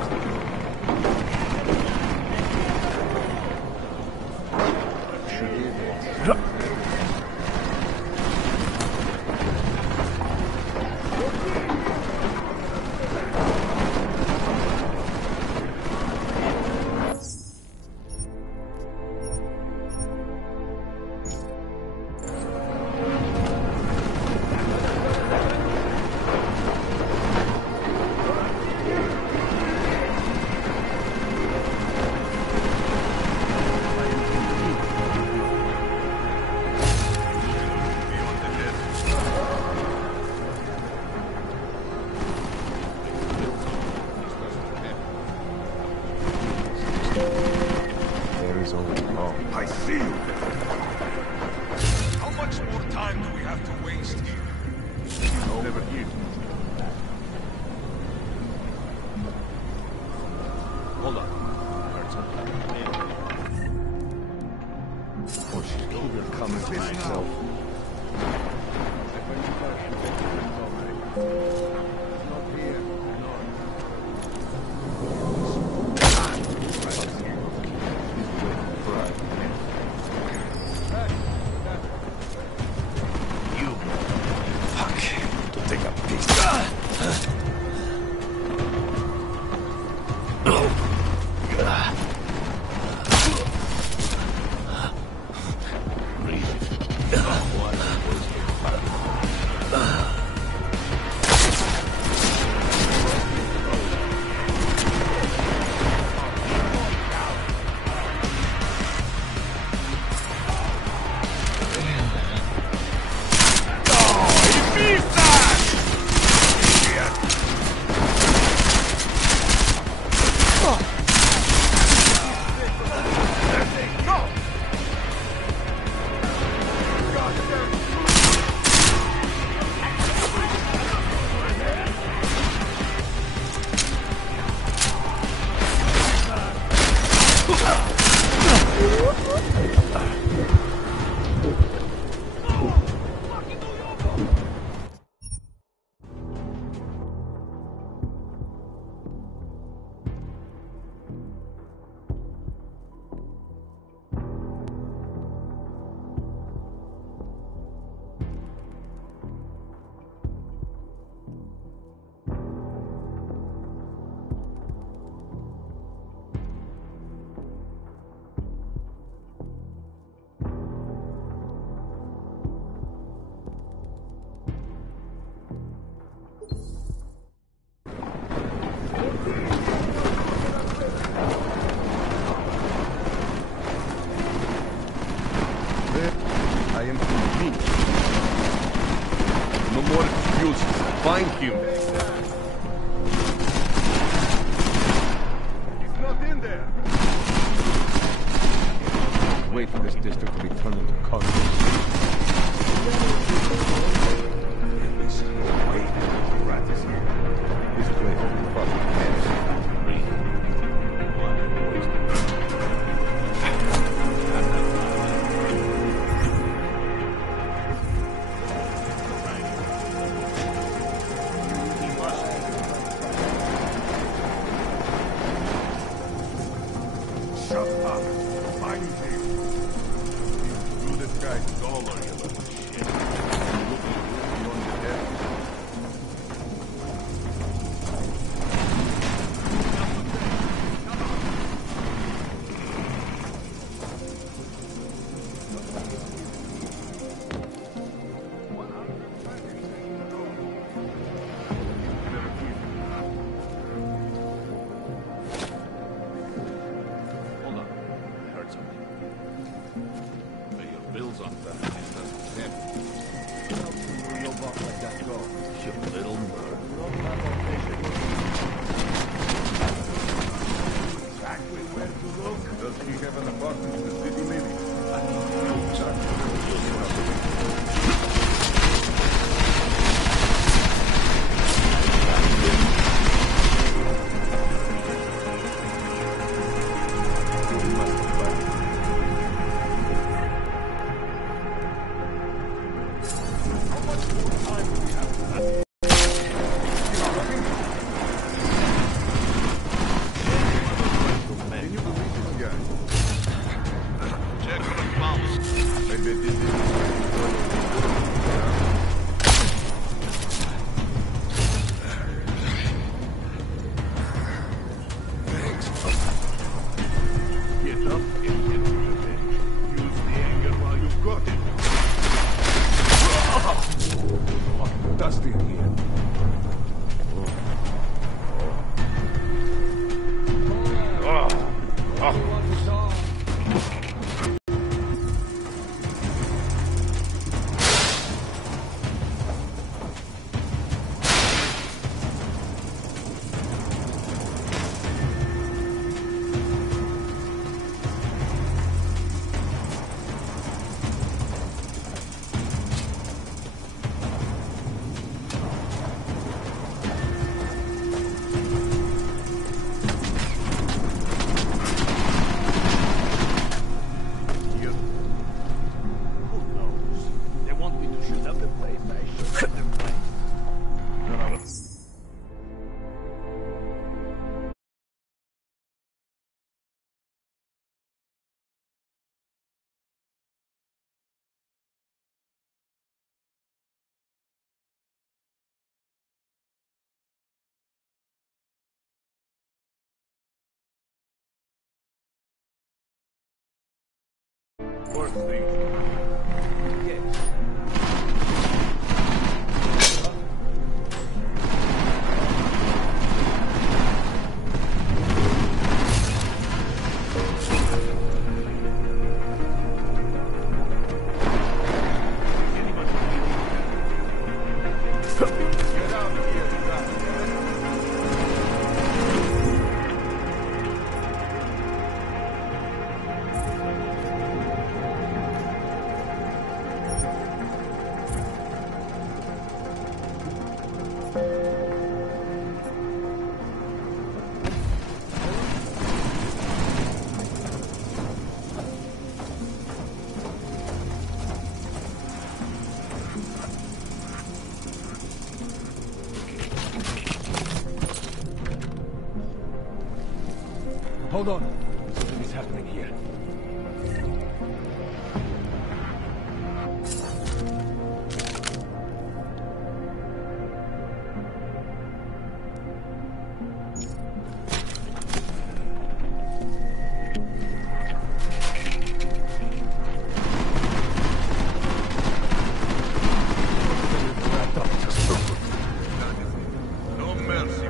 find him. He's not in there. Wait for this district to be turned into concrete. Wait, the rat is here. This place will be fucking mess. Shut up! Find him! You this guy's all on you, little shit. Look at you on the desk. Hold on. I heard something. Pay your bills on that. This doesn't happen. How will your boss let that go? You little bird. Exactly where to look. Does he have an apartment in the city, maybe? I don't know. Get up and get revenge. Use the anger while you've got it. Oh, dusty in here. Worst thing. Yes. Get out of here, Hold on. Something is happening here. No mercy.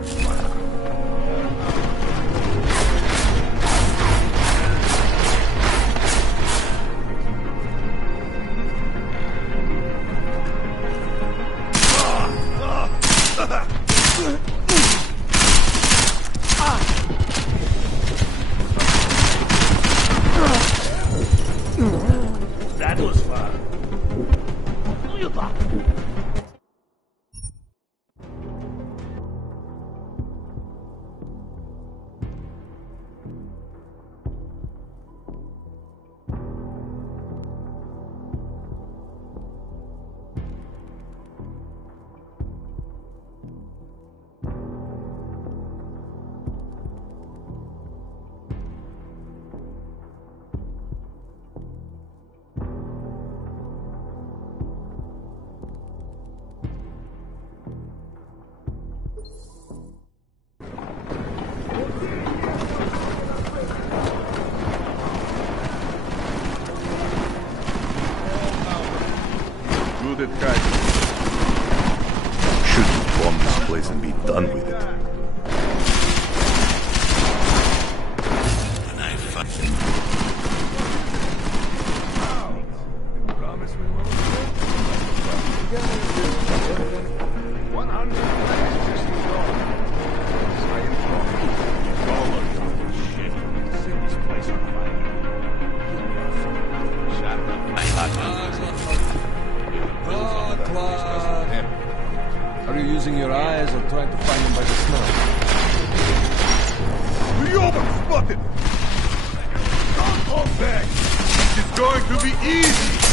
done with it. Are you using your eyes or trying to find them by the smell? Ryoba spotted! Don't hold back! It's going to be easy!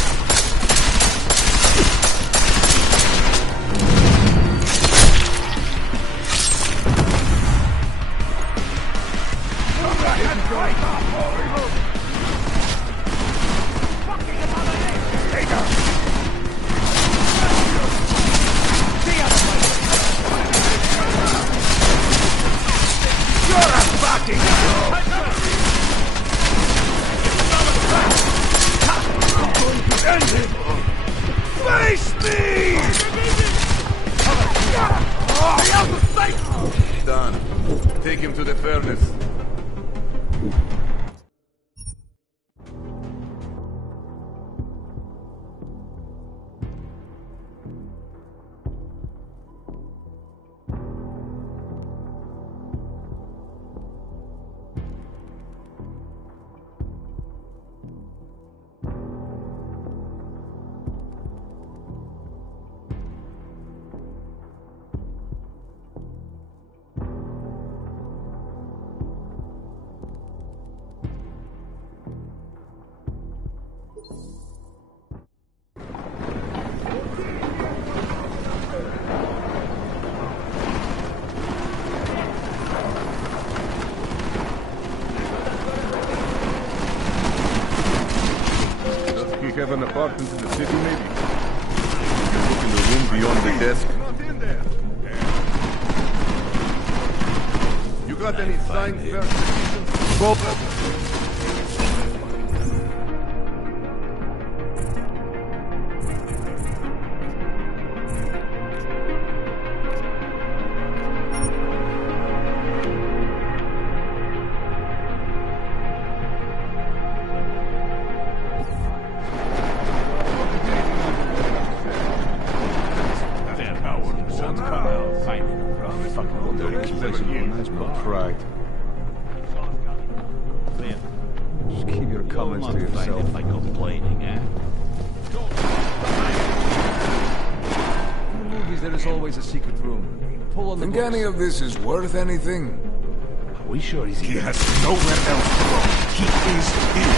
Face me! Done. Take him to the furnace. Have an apartment in the city, maybe? You look in the room beyond the desk. You got any signed verifications? Go. Just keep your comments to yourself. By complaining, eh? In the movies, there is always a secret room. Pull on the Think books. any of this is worth anything? Are we sure he has nowhere else to go? He is here.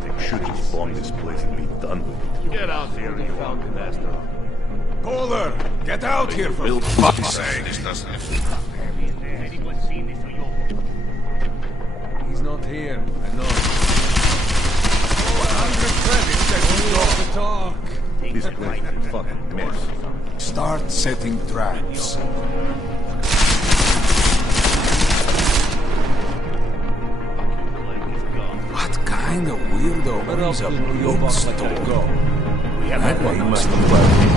They should just bomb this place and be done with it. Get out here, you found the master. Caller, get out here for fuck's sake! He's not here. I know. 100 credits that we off the talk. This place is a fucking mess. Start setting traps. What kind of weirdo owns a bookstore? We have That one one must must be well.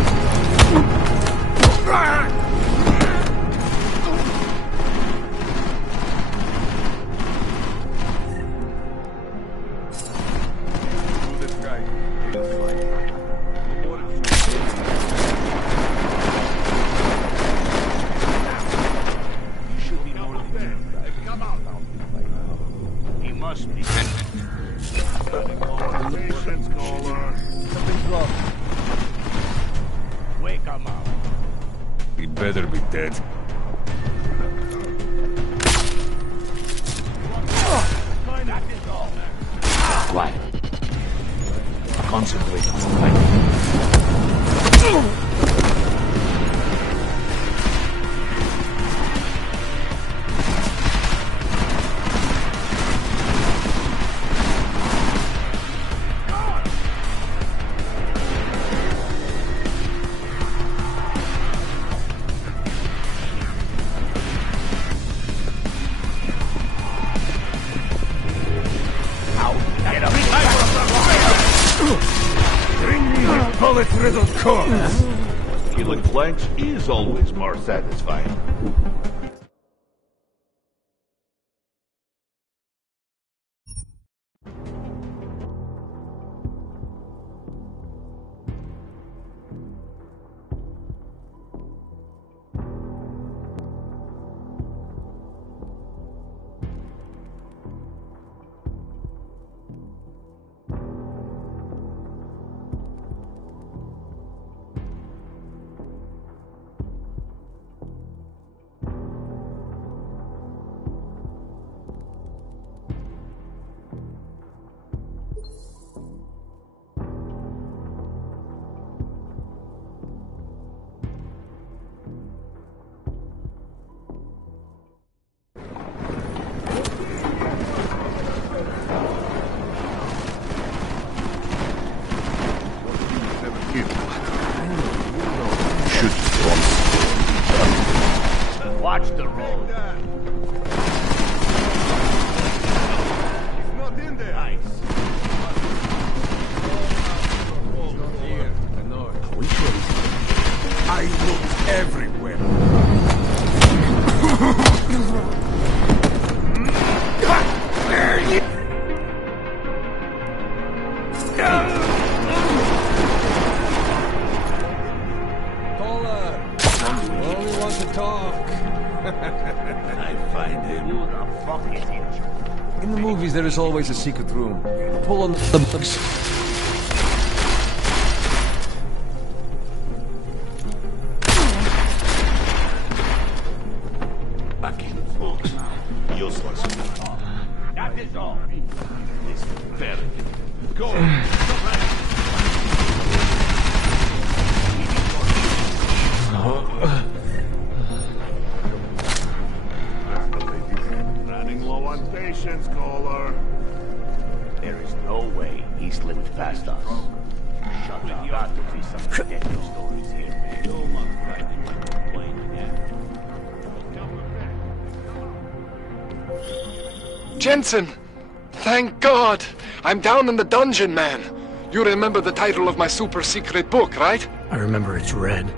He better be dead. Quiet. Concentrate on fighting. Bullet-riddled corpse! Killing flanks is always more satisfying. Watch the road. He's not in there. Nice. Here, I know it. Are we sure he's here? I looked everywhere. Only want to talk. I find him. Who the fuck is he? In the movies, there is always a secret room. Pull on the bugs. Back in books. Useless. That is all. This very. Go. Running low on patience, caller. There is no way he slipped past us. Shut up. Got to be some detective stories here, man. Jensen! Thank God! I'm down in the dungeon, man. You remember the title of my super secret book, right? I remember it's red.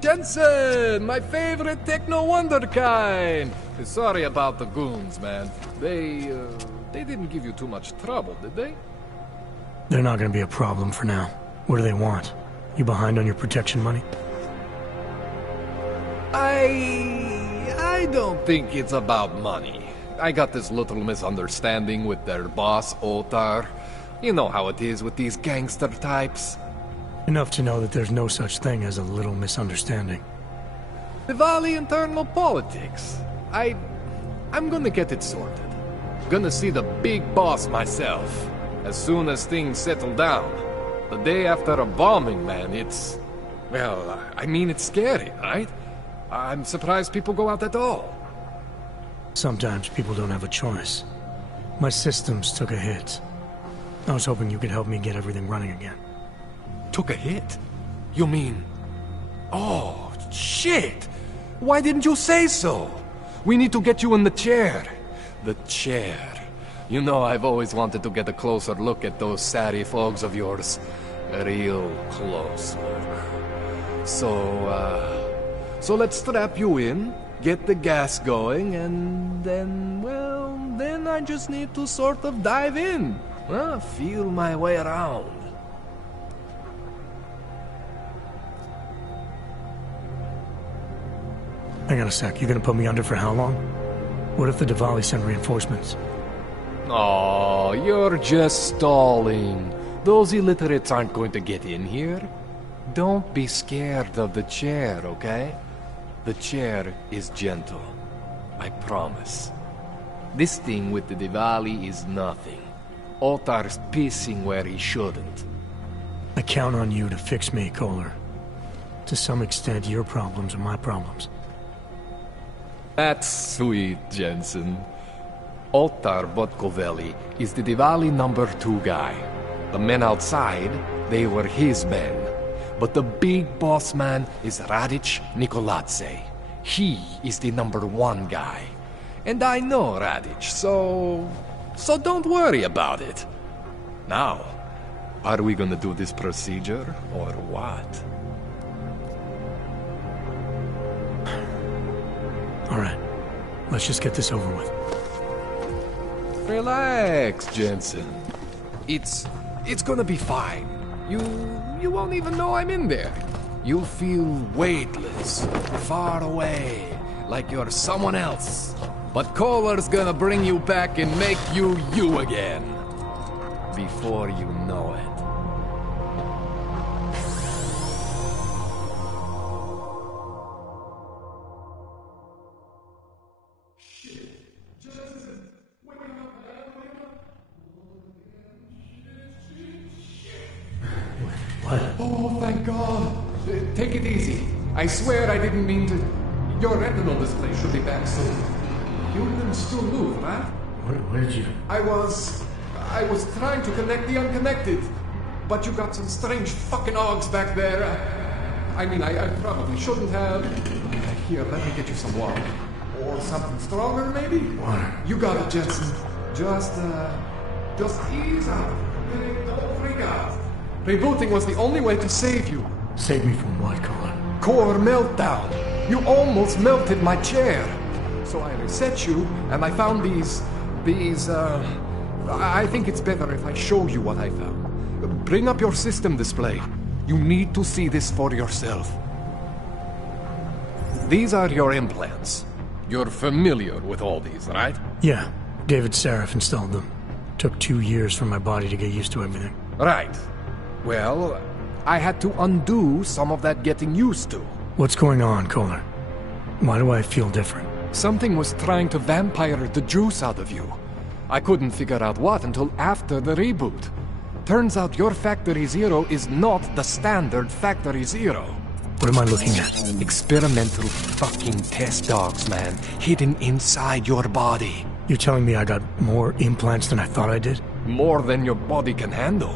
Jensen, my favorite techno wonderkind. Sorry about the goons, man. They didn't give you too much trouble, did they? They're not gonna be a problem for now. What do they want? You behind on your protection money? I don't think it's about money. I got this little misunderstanding with their boss, Otar. You know how it is with these gangster types. Enough to know that there's no such thing as a little misunderstanding. Diwali internal politics. I'm gonna get it sorted. Gonna see the big boss myself. As soon as things settle down. The day after a bombing, man, it's... Well, I mean, it's scary, right? I'm surprised people go out at all. Sometimes people don't have a choice. My systems took a hit. I was hoping you could help me get everything running again. Took a hit? You mean... Oh, shit! Why didn't you say so? We need to get you in the chair. The chair. You know, I've always wanted to get a closer look at those satty fogs of yours. A real close look. So let's strap you in, get the gas going, and then, well, then I just need to sort of dive in. Feel my way around. Hang on a sec, you gonna put me under for how long? What if the Diwali send reinforcements? Oh, you're just stalling. Those illiterates aren't going to get in here. Don't be scared of the chair, okay? The chair is gentle. I promise. This thing with the Diwali is nothing. Ottar's pissing where he shouldn't. I count on you to fix me, Kohler. To some extent, your problems are my problems. That's sweet, Jensen. Ottar Botkoveli is the Diwali #2 guy. The men outside, they were his men. But the big boss man is Radic Nikoladze. He is the #1 guy. And I know Radic, so don't worry about it. Now, are we gonna do this procedure, or what? All right, let's just get this over with. Relax, Jensen. It's gonna be fine. You won't even know I'm in there. You'll feel weightless, far away, like you're someone else. But Kohler's gonna bring you back and make you you again. Before you know it. What? Oh, thank God. Take it easy. I swear I didn't mean to... Your retinal display should be back soon. You can still move, right? Where did you... I was trying to connect the unconnected. But you got some strange fucking ogs back there. I mean, I probably shouldn't have... Here, let me get you some water. Or something stronger, maybe? Water. You got it, Jensen. Just ease up. Don't freak out. Rebooting was the only way to save you. Save me from what, Kohler? Core meltdown. You almost melted my chair. So I reset you, and I found these... I think it's better if I show you what I found. Bring up your system display. You need to see this for yourself. These are your implants. You're familiar with all these, right? Yeah, David Seraph installed them. Took 2 years for my body to get used to everything. Right. Well, I had to undo some of that getting used to. What's going on, Kohler? Why do I feel different? Something was trying to vampire the juice out of you. I couldn't figure out what until after the reboot. Turns out your Factory Zero is not the standard Factory Zero. What am I looking at? Experimental fucking test dogs, man. Hidden inside your body. You're telling me I got more implants than I thought I did? More than your body can handle.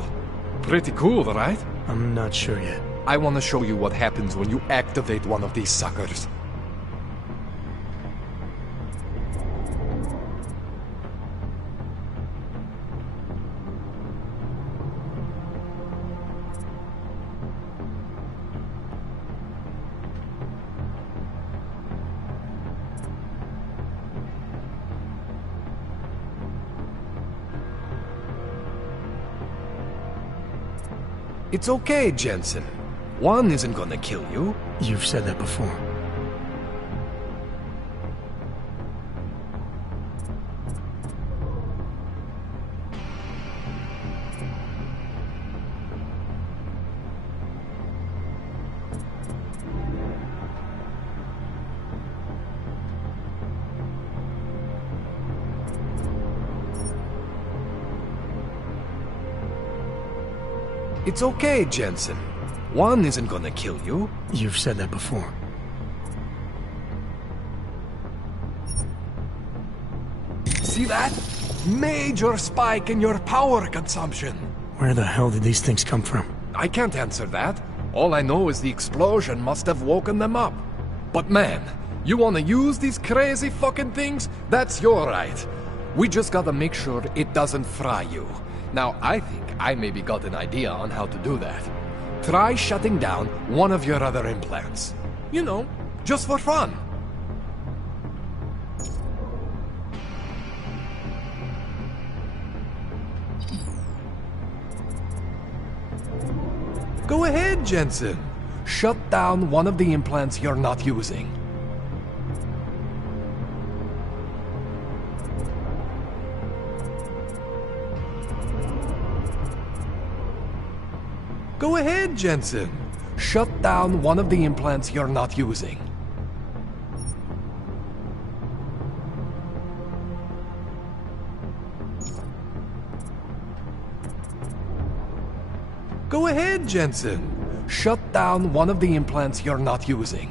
Pretty cool, right? I'm not sure yet. I want to show you what happens when you activate one of these suckers. It's okay, Jensen. One isn't gonna kill you. You've said that before. It's okay, Jensen. One isn't gonna kill you. You've said that before. See that? Major spike in your power consumption. Where the hell did these things come from? I can't answer that. All I know is the explosion must have woken them up. But man, you wanna use these crazy fucking things? That's your right. We just gotta make sure it doesn't fry you. Now, I think I maybe got an idea on how to do that. Try shutting down one of your other implants. You know, just for fun. Go ahead, Jensen. Shut down one of the implants you're not using. Go ahead, Jensen. Shut down one of the implants you're not using. Go ahead, Jensen. Shut down one of the implants you're not using.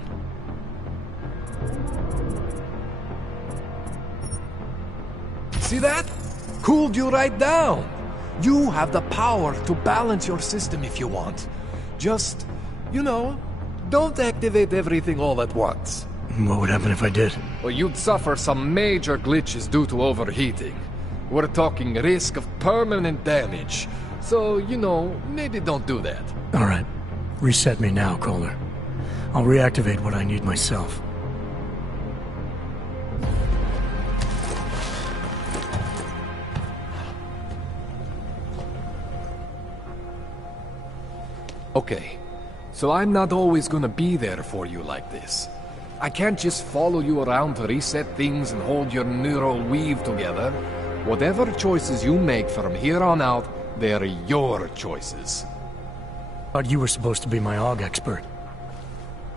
See that? Cooled you right down. You have the power to balance your system if you want. Just, you know, don't activate everything all at once. What would happen if I did? Well, you'd suffer some major glitches due to overheating. We're talking risk of permanent damage. So, you know, maybe don't do that. All right. Reset me now, Kohler. I'll reactivate what I need myself. Okay, so I'm not always gonna be there for you like this. I can't just follow you around to reset things and hold your neural weave together. Whatever choices you make from here on out, they're your choices. Thought you were supposed to be my AUG expert.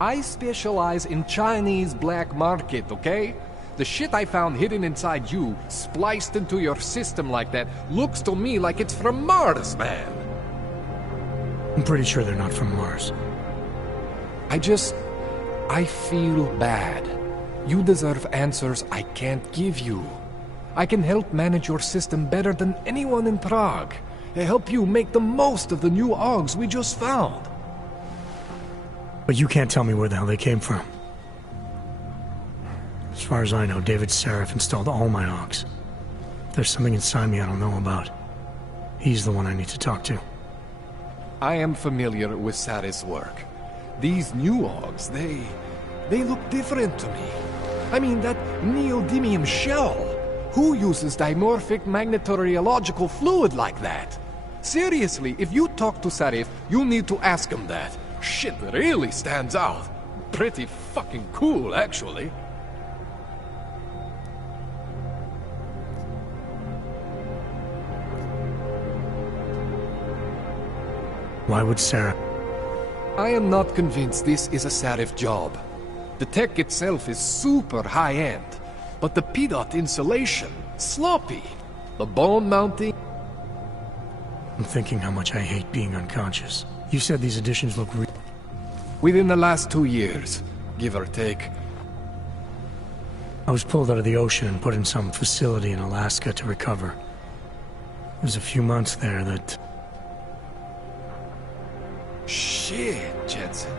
I specialize in Chinese black market, okay? The shit I found hidden inside you, spliced into your system like that, looks to me like it's from Mars, man. I'm pretty sure they're not from Mars. I feel bad. You deserve answers I can't give you. I can help manage your system better than anyone in Prague. Help you make the most of the new AUGs we just found. But you can't tell me where the hell they came from. As far as I know, David Sarif installed all my AUGs. If there's something inside me I don't know about, he's the one I need to talk to. I am familiar with Sarif's work. These new AUGs, they look different to me. I mean, that neodymium shell. Who uses dimorphic magnetorheological fluid like that? Seriously, if you talk to Sarif, you need to ask him that. Shit really stands out. Pretty fucking cool, actually. Why would Sarif? I am not convinced this is a Sarif job. The tech itself is super high-end, but the PDOT insulation, sloppy. The bone mounting... I'm thinking how much I hate being unconscious. You said these additions look Within the last 2 years, give or take. I was pulled out of the ocean and put in some facility in Alaska to recover. It was a few months there that... Shit, Jensen.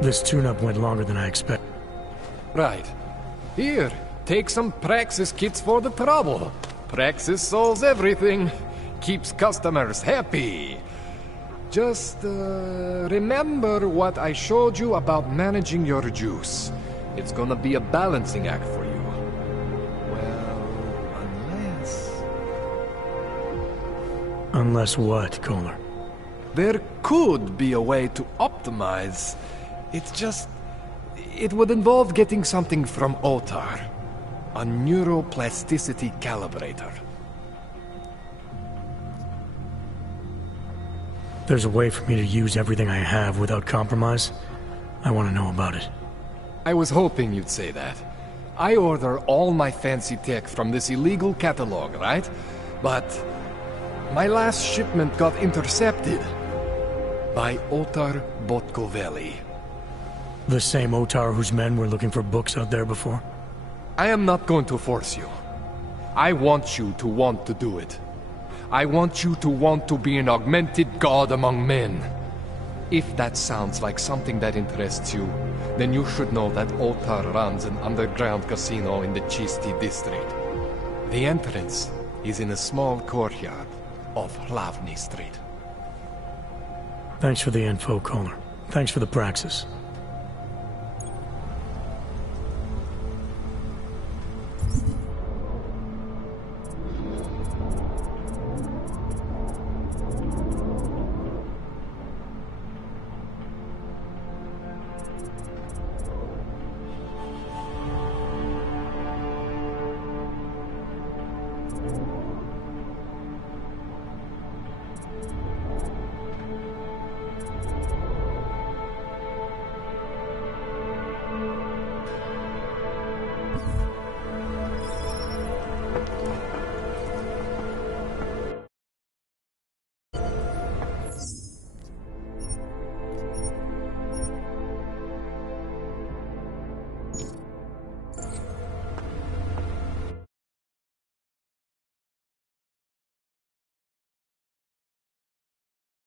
This tune-up went longer than I expected. Right. Here, take some Praxis kits for the trouble. Praxis solves everything. Keeps customers happy. Just, remember what I showed you about managing your juice. It's gonna be a balancing act for you. Well, unless... Unless what, Kohler? There could be a way to optimize. It's just... It would involve getting something from Otar. A neuroplasticity calibrator. There's a way for me to use everything I have without compromise. I want to know about it. I was hoping you'd say that. I order all my fancy tech from this illegal catalog, right? But my last shipment got intercepted by Otar Botkoveli. The same Otar whose men were looking for books out there before? I am not going to force you. I want you to want to do it. I want you to want to be an augmented god among men. If that sounds like something that interests you, then you should know that Otar runs an underground casino in the Chisti district. The entrance is in a small courtyard off Hlavny Street. Thanks for the info, Connor. Thanks for the praxis.